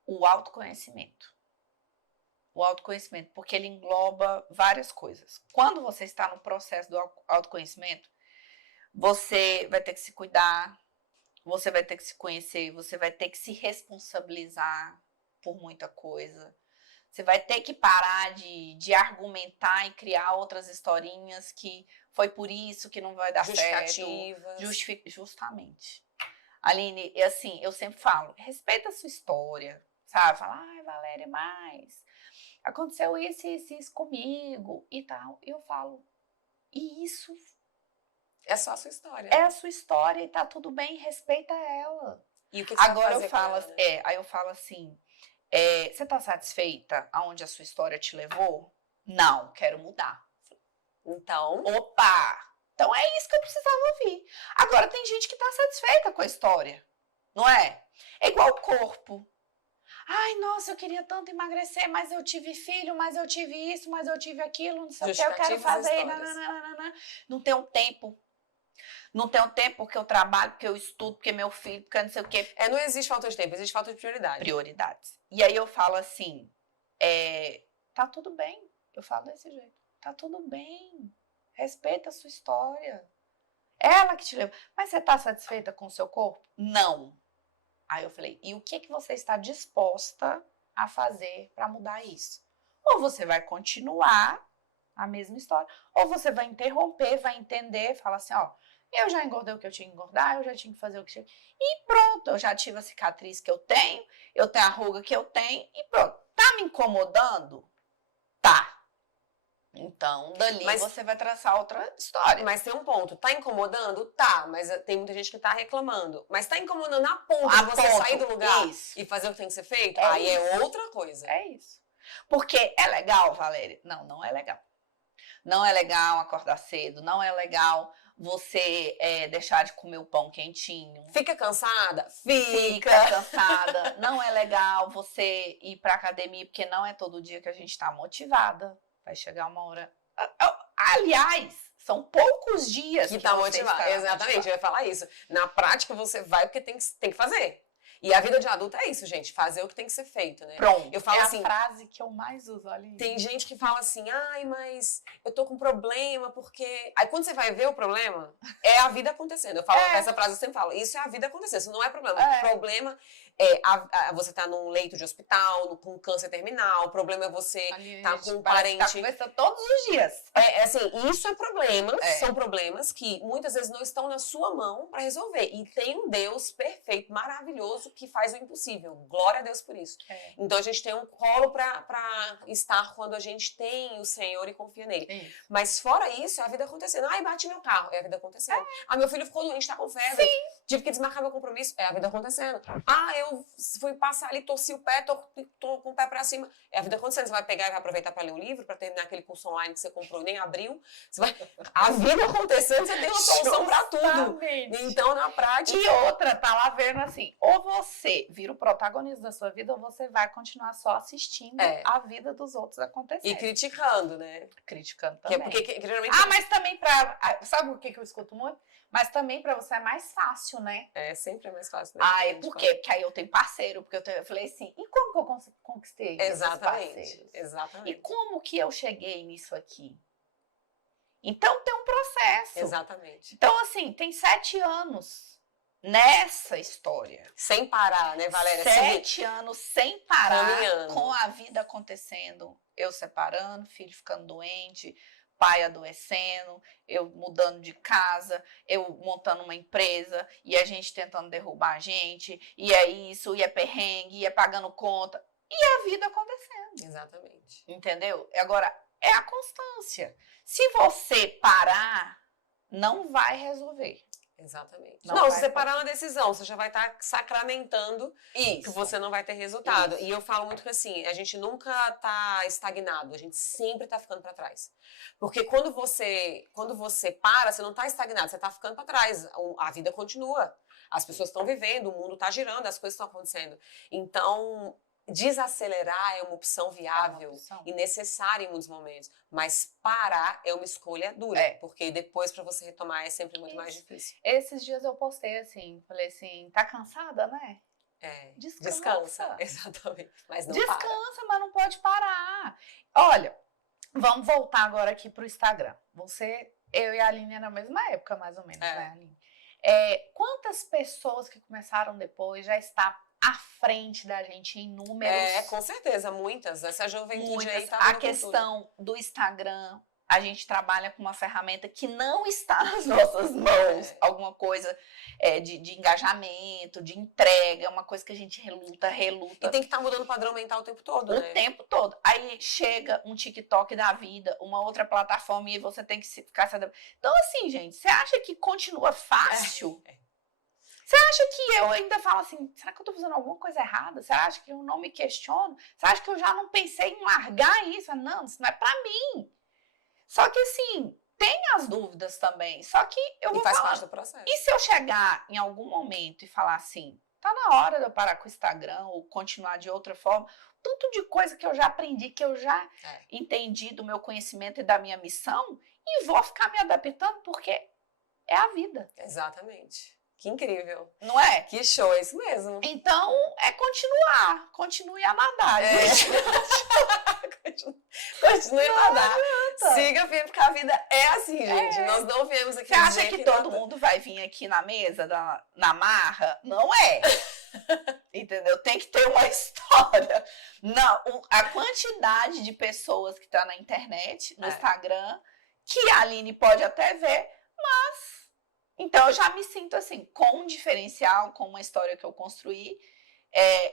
O autoconhecimento. O autoconhecimento, porque ele engloba várias coisas. Quando você está no processo do autoconhecimento, você vai ter que se cuidar, você vai ter que se conhecer, você vai ter que se responsabilizar por muita coisa. Você vai ter que parar de argumentar e criar outras historinhas que foi por isso que não vai dar certo. Justificativas. Justamente. Aline, assim, eu sempre falo, respeita a sua história, sabe? Fala, ai, Valéria, mas aconteceu isso comigo e tal. E eu falo, e isso É só a sua história. é a sua história e tá tudo bem, respeita ela. E o que você Agora vai fazer eu falo, com ela, né? aí eu falo assim, você tá satisfeita aonde a sua história te levou? Não, quero mudar. Então, Opa! Então é isso que eu precisava ouvir. Agora tem gente que tá satisfeita com a história, não é? É igual o corpo. Ai, nossa, eu queria tanto emagrecer, mas eu tive filho, mas eu tive isso, mas eu tive aquilo, não sei o que, eu quero Justificativas e fazer. histórias. Não tenho tempo. Não tenho tempo porque eu trabalho, porque eu estudo, porque meu filho, porque não sei o quê. Não existe falta de tempo, existe falta de prioridade. Prioridades. E aí eu falo assim, tá tudo bem. Eu falo desse jeito. Tá tudo bem. Respeita a sua história. Ela que te leva. Mas você tá satisfeita com o seu corpo? Não. Aí eu falei, e o que você está disposta a fazer para mudar isso? Ou você vai continuar a mesma história, ou você vai interromper, vai entender, fala assim, ó, eu já engordei o que eu tinha que engordar, eu já tinha que fazer o que tinha. E pronto, eu já tive a cicatriz que eu tenho a ruga que eu tenho, e pronto. Tá me incomodando? Tá. Então, dali você vai traçar outra história. Mas tem um ponto, tá incomodando? Tá, mas tem muita gente que tá reclamando. Mas tá incomodando a ponto de você sair do lugar e fazer o que tem que ser feito? Aí é outra coisa. É isso. Porque é legal, Valéria? Não, não é legal. Não é legal acordar cedo, não é legal você deixar de comer o pão quentinho. Fica cansada? Fica cansada. Não é legal você ir pra academia, porque não é todo dia que a gente tá motivada. Vai chegar uma hora... Aliás, são poucos dias que tá você motivada. está Exatamente, motivada. eu ia falar isso. Na prática, você vai porque tem que fazer. E a vida de adulto é isso, gente. Fazer o que tem que ser feito, né? Pronto. Eu falo assim, a frase que eu mais uso ali. Tem gente que fala assim, ai, mas eu tô com problema porque... Aí quando você vai ver o problema, é a vida acontecendo. Eu falo essa frase, eu sempre falo, isso é a vida acontecendo, isso não é problema. O problema é você tá num leito de hospital, com câncer terminal, o problema é você tá com um parente... Tá conversando todos os dias. Assim, isso é problemas, são problemas que muitas vezes não estão na sua mão pra resolver. E tem um Deus perfeito, maravilhoso, que faz o impossível. Glória a Deus por isso. Então a gente tem um colo pra estar quando a gente tem o Senhor e confia nele. Mas fora isso, é a vida acontecendo. Ai, bate meu carro, é a vida acontecendo. Ah, meu filho ficou doente, tá com febre. Sim. Tive que desmarcar meu compromisso, é a vida acontecendo. Ah, eu fui passar ali, torci o pé, tô com o pé pra cima, é a vida acontecendo. Você vai pegar e vai aproveitar pra ler um livro, pra terminar aquele curso online que você comprou e nem abriu. A vida acontecendo, você tem uma solução pra tudo. Então, na prática... E outra, tá lá vendo assim, ou você vira o protagonista da sua vida, ou você vai continuar só assistindo a vida dos outros acontecer. E criticando, né? Criticando Que é também. porque geralmente... mas também sabe o que eu escuto muito? Mas também pra você é mais fácil, né? Sempre é mais fácil, né? Por quê? Porque aí eu tenho parceiro, porque eu falei assim, e como que eu conquistei esses parceiros? Exatamente. E como que eu cheguei nisso aqui? Então tem um processo. Exatamente. Então, assim, tem 7 anos nessa história. Sem parar, né, Valéria? 7 anos sem parar, caminhando, com a vida acontecendo. Eu separando, filho ficando doente, pai adoecendo, eu mudando de casa, eu montando uma empresa, e a gente tentando derrubar a gente, e é isso, e é perrengue, e é pagando conta, e a vida acontecendo. Exatamente. Entendeu? Agora, é a constância. Se você parar, não vai resolver. Exatamente. Não, se você parar na decisão, você já vai estar sacramentando que você não vai ter resultado. Isso. E eu falo muito que assim, a gente nunca tá estagnado, a gente sempre tá ficando para trás. Porque quando você para, você não tá estagnado, você tá ficando para trás. A vida continua. As pessoas estão vivendo, o mundo tá girando, as coisas estão acontecendo. Então, desacelerar é uma opção viável e necessária em muitos momentos, mas parar é uma escolha dura, porque depois para você retomar é sempre muito mais difícil. Esses dias eu postei assim, falei assim, tá cansada, né? Descansa. Exatamente, mas não descansa, mas não pode parar. Olha, vamos voltar agora aqui pro Instagram. Eu e a Aline é na mesma época, mais ou menos, né, Aline? Quantas pessoas que começaram depois já está à frente da gente em números? Com certeza, muitas. Essa juventude aí tá a questão do Instagram, a gente trabalha com uma ferramenta que não está nas nossas mãos. Alguma coisa de engajamento, de entrega, uma coisa que a gente reluta. E tem que estar mudando o padrão mental o tempo todo, né? O tempo todo. Aí chega um TikTok da vida, uma outra plataforma, e você tem que ficar... Então, assim, gente, você acha que continua fácil? Você acha que eu ainda falo assim, será que eu tô fazendo alguma coisa errada? Você acha que eu não me questiono? Você acha que eu já não pensei em largar isso? Não, isso não é pra mim. Só que assim, tem as dúvidas também. Só que eu vou faz falar, parte do processo. E se eu chegar em algum momento e falar assim, tá na hora de eu parar com o Instagram ou continuar de outra forma, tanto de coisa que eu já aprendi, que eu já entendi do meu conhecimento e da minha missão, e vou ficar me adaptando porque é a vida. Exatamente. Que incrível. Não é? Que show, é isso mesmo. Então, continuar. Continue a nadar. Continue a nadar. Siga firme, porque a vida é assim, gente. Nós não viemos aqui. Você acha que todo mundo vai vir aqui na mesa, na marra? Não é. Entendeu? Tem que ter uma história. Não, a quantidade de pessoas que tá na internet, no Instagram, que a Aline pode até ver, mas... Então, eu já me sinto assim, com um diferencial, com uma história que eu construí,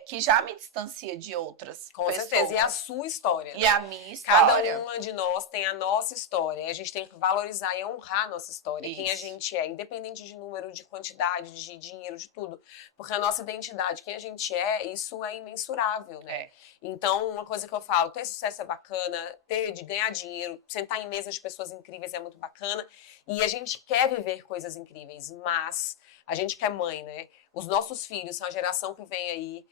que já me distancia de outras com pessoas. certeza, e a sua história. E a minha história. Cada uma de nós tem a nossa história, e a gente tem que valorizar e honrar a nossa história, quem a gente é, independente de número, de quantidade, de dinheiro, de tudo. Porque a nossa identidade, quem a gente é, isso é imensurável, né? Então, uma coisa que eu falo, ter sucesso é bacana, de ganhar dinheiro, sentar em mesas de pessoas incríveis é muito bacana, e a gente quer viver coisas incríveis, mas a gente que é mãe, né? Os nossos filhos são a geração que vem aí,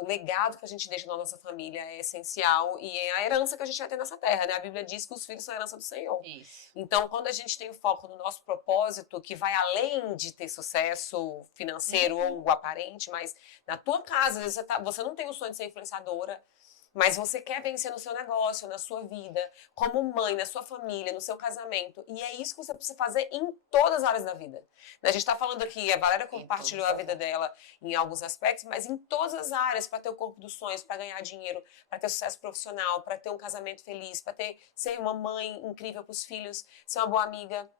o legado que a gente deixa na nossa família é essencial e é a herança que a gente vai ter nessa terra, né? A Bíblia diz que os filhos são a herança do Senhor. Isso. Então, quando a gente tem o foco no nosso propósito, que vai além de ter sucesso financeiro ou aparente, mas na tua casa, às vezes você não tem o sonho de ser influenciadora, mas você quer vencer no seu negócio, na sua vida, como mãe, na sua família, no seu casamento. E é isso que você precisa fazer em todas as áreas da vida. A gente está falando aqui, a Valéria compartilhou a vida dela em alguns aspectos, mas em todas as áreas, para ter o corpo dos sonhos, para ganhar dinheiro, para ter sucesso profissional, para ter um casamento feliz, para ser uma mãe incrível para os filhos, ser uma boa amiga.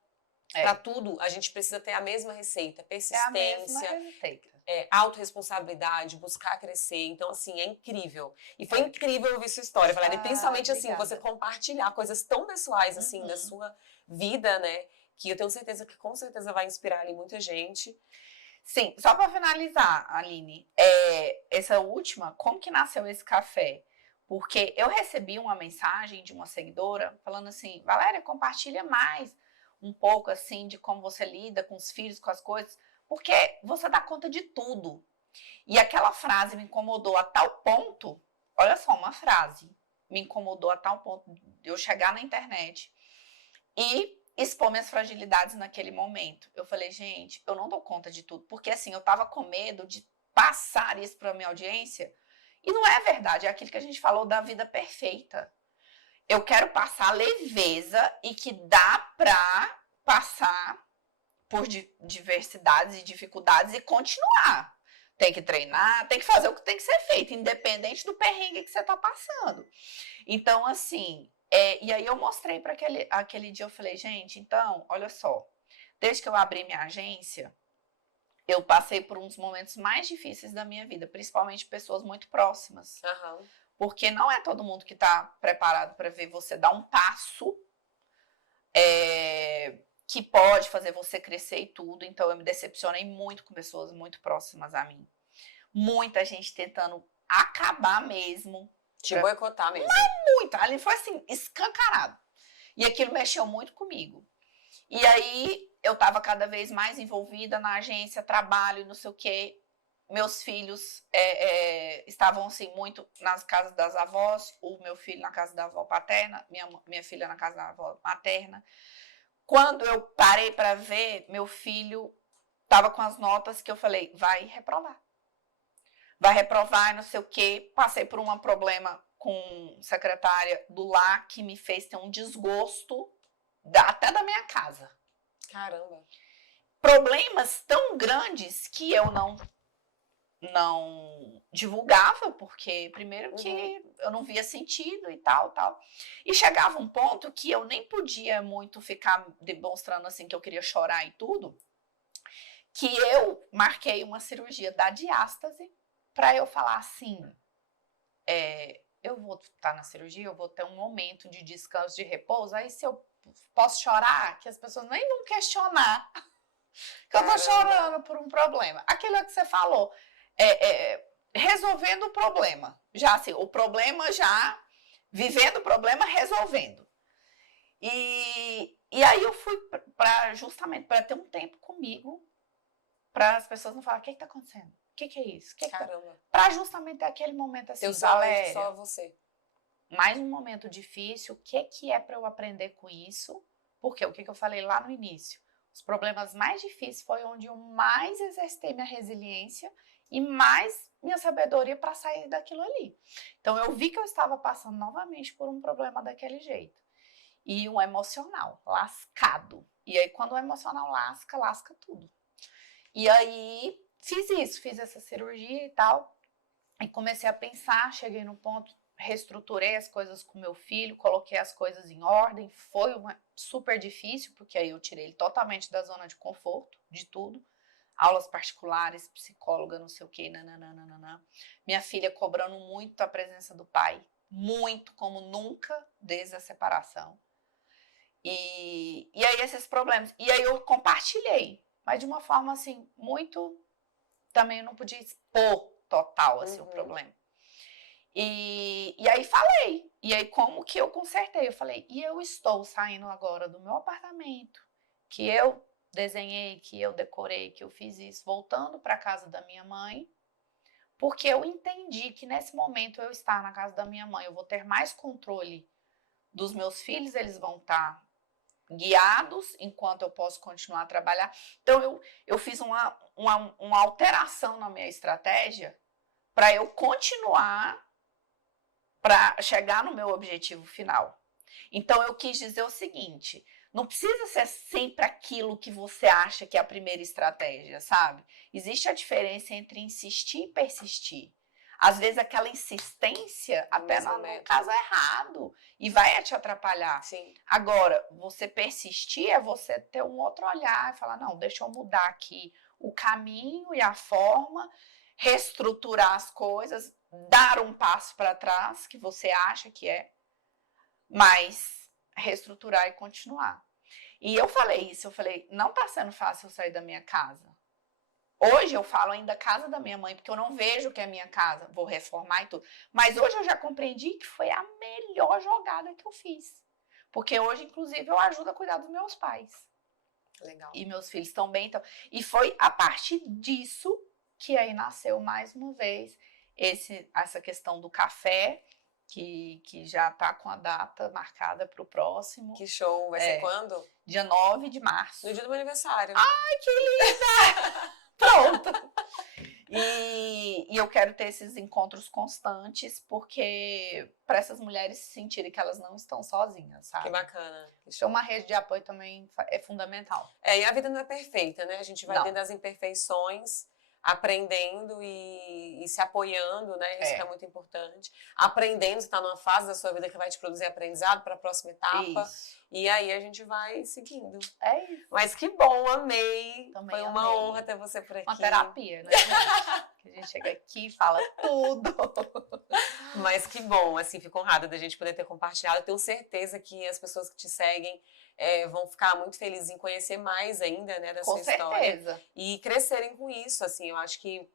Para tudo, a gente precisa ter a mesma receita, persistência. É a mesma receita. Autorresponsabilidade, buscar crescer. Então, assim, é incrível. E foi incrível ouvir sua história, Valéria. E principalmente, obrigada. assim, você compartilhar coisas tão pessoais, assim, da sua vida, né? Que eu tenho certeza que, com certeza, vai inspirar ali muita gente. Sim, só para finalizar, Aline, essa última, como que nasceu esse café? Porque eu recebi uma mensagem de uma seguidora falando assim, Valéria, compartilha mais um pouco, assim, de como você lida com os filhos, com as coisas, porque você dá conta de tudo. E aquela frase me incomodou a tal ponto, olha só, uma frase, me incomodou a tal ponto de eu chegar na internet e expor minhas fragilidades naquele momento. Eu falei, gente, eu não dou conta de tudo. Porque assim, eu tava com medo de passar isso pra minha audiência. E não é verdade, é aquilo que a gente falou da vida perfeita. Eu quero passar leveza e que dá pra passar por diversidades e dificuldades e continuar. Tem que treinar, tem que fazer o que tem que ser feito, independente do perrengue que você tá passando. Então, assim, e aí eu mostrei para aquele dia, eu falei, gente, então, olha só, desde que eu abri minha agência, eu passei por uns momentos mais difíceis da minha vida, principalmente pessoas muito próximas. Aham. Porque não é todo mundo que está preparado para ver você dar um passo que pode fazer você crescer e tudo. Então, eu me decepcionei muito com pessoas muito próximas a mim. Muita gente tentando acabar mesmo. Te boicotar mesmo. Muito. Ali foi assim, escancarado. E aquilo mexeu muito comigo. E aí, eu estava cada vez mais envolvida na agência, trabalho, não sei o quê. Meus filhos estavam, assim, muito nas casas das avós. O meu filho na casa da avó paterna, minha filha na casa da avó materna. Quando eu parei para ver, meu filho estava com as notas que eu falei, vai reprovar. Vai reprovar, não sei o quê. Passei por um problema com secretária do lar que me fez ter um desgosto até da minha casa. Caramba. Problemas tão grandes que eu não divulgava, porque primeiro que eu não via sentido e tal. E chegava um ponto que eu nem podia muito ficar demonstrando assim que eu queria chorar e tudo, que eu marquei uma cirurgia da diástase para eu falar assim, eu vou estar na cirurgia, eu vou ter um momento de descanso, de repouso, aí se eu posso chorar, que as pessoas nem vão questionar que eu tô chorando por um problema. Aquilo é que você falou, resolvendo o problema, já assim, o problema já, vivendo o problema, resolvendo. E aí eu fui justamente para ter um tempo comigo, para as pessoas não falarem, o que tá acontecendo? O que é isso? Caramba. Para justamente ter aquele momento assim, Valéria, só você. Mais um momento difícil, o que é para eu aprender com isso? Porque o que eu falei lá no início? Os problemas mais difíceis foi onde eu mais exercitei minha resiliência e mais minha sabedoria para sair daquilo ali. Então, eu vi que eu estava passando novamente por um problema daquele jeito. E um emocional, lascado. E aí, quando o emocional lasca tudo. E aí, fiz essa cirurgia e tal. E comecei a pensar, cheguei no ponto, reestruturei as coisas com meu filho, coloquei as coisas em ordem. Foi super difícil, porque aí eu tirei ele totalmente da zona de conforto, de tudo. Aulas particulares, psicóloga, não sei o quê, nananana. Minha filha cobrando muito a presença do pai, muito, como nunca, desde a separação. E aí esses problemas. E aí eu compartilhei, mas de uma forma assim, muito... Também eu não podia expor total assim, o problema. E aí falei. E aí como que eu consertei? Eu falei, e eu estou saindo agora do meu apartamento, que eu desenhei, que eu decorei, que eu fiz isso, voltando para a casa da minha mãe, porque eu entendi que nesse momento eu estar na casa da minha mãe, eu vou ter mais controle dos meus filhos, eles vão estar guiados enquanto eu posso continuar a trabalhar. Então eu fiz uma alteração na minha estratégia para eu continuar para chegar no meu objetivo final. Então eu quis dizer o seguinte, não precisa ser sempre aquilo que você acha que é a primeira estratégia, sabe? Existe a diferença entre insistir e persistir. Às vezes aquela insistência até no caso errado e vai te atrapalhar. Sim. Agora, você persistir é você ter um outro olhar e falar, não, deixa eu mudar aqui o caminho e a forma, reestruturar as coisas, dar um passo para trás, que você acha que é, mas reestruturar e continuar. E eu falei isso, eu falei, não tá sendo fácil eu sair da minha casa. Hoje eu falo ainda casa da minha mãe, porque eu não vejo que é minha casa, vou reformar e tudo. Mas hoje eu já compreendi que foi a melhor jogada que eu fiz. Porque hoje, inclusive, eu ajudo a cuidar dos meus pais. Legal. E meus filhos estão bem. Então... E foi a partir disso que aí nasceu mais uma vez essa questão do café, que já está com a data marcada para o próximo. Que show! Vai ser quando? Dia 9 de março. No dia do meu aniversário. Ai, que linda! Pronto! E eu quero ter esses encontros constantes, porque para essas mulheres se sentirem que elas não estão sozinhas, sabe? Que bacana. Então, uma rede de apoio também é fundamental. E a vida não é perfeita, né? A gente vai Não. dentro das imperfeições, aprendendo e se apoiando, né? Isso que é muito importante. Aprendendo, você está numa fase da sua vida que vai te produzir aprendizado para a próxima etapa. Isso. E aí a gente vai seguindo. É isso. Mas que bom, amei. Também Foi uma amei. honra ter você por aqui. Uma terapia, né, gente? Que a gente chega aqui e fala tudo. Mas que bom, assim, fico honrada da gente poder ter compartilhado. Eu tenho certeza que as pessoas que te seguem vão ficar muito felizes em conhecer mais ainda, né, da sua história. Com certeza. E crescerem com isso, assim, eu acho que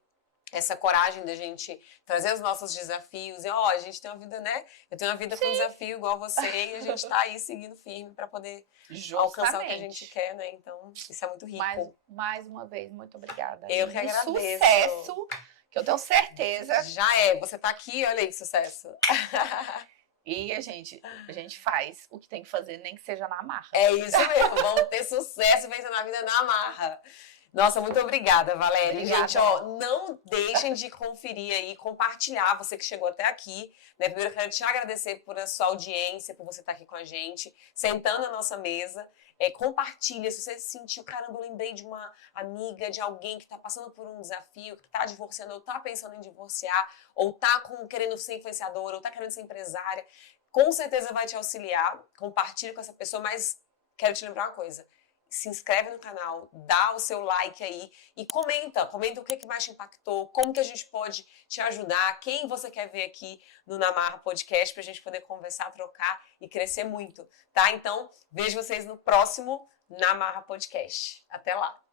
essa coragem da gente trazer os nossos desafios e, a gente tem uma vida, né? Eu tenho uma vida com desafio igual você e a gente tá aí seguindo firme para poder alcançar o que a gente quer, né? Então, isso é muito rico. Mais uma vez, muito obrigada. Eu que agradeço. Sucesso, que eu tenho certeza. Já é, você tá aqui, olha aí que sucesso. E a gente faz o que tem que fazer, nem que seja na marra. É isso mesmo, vamos ter sucesso vencendo a vida na marra. Nossa, muito obrigada, Valéria. Obrigada. Gente, não deixem de conferir aí, compartilhar, você que chegou até aqui, né? Primeiro, eu quero te agradecer por a sua audiência, por você estar aqui com a gente, sentando na nossa mesa. Compartilha, se você sentiu, caramba, eu lembrei de uma amiga, de alguém que está passando por um desafio, que está divorciando, ou está pensando em divorciar, ou está querendo ser influenciadora, ou está querendo ser empresária, com certeza vai te auxiliar. Compartilha com essa pessoa, mas quero te lembrar uma coisa. Se inscreve no canal, dá o seu like aí e comenta o que mais te impactou, como que a gente pode te ajudar, quem você quer ver aqui no Na Marra Podcast pra gente poder conversar, trocar e crescer muito, tá? Então, vejo vocês no próximo Na Marra Podcast. Até lá!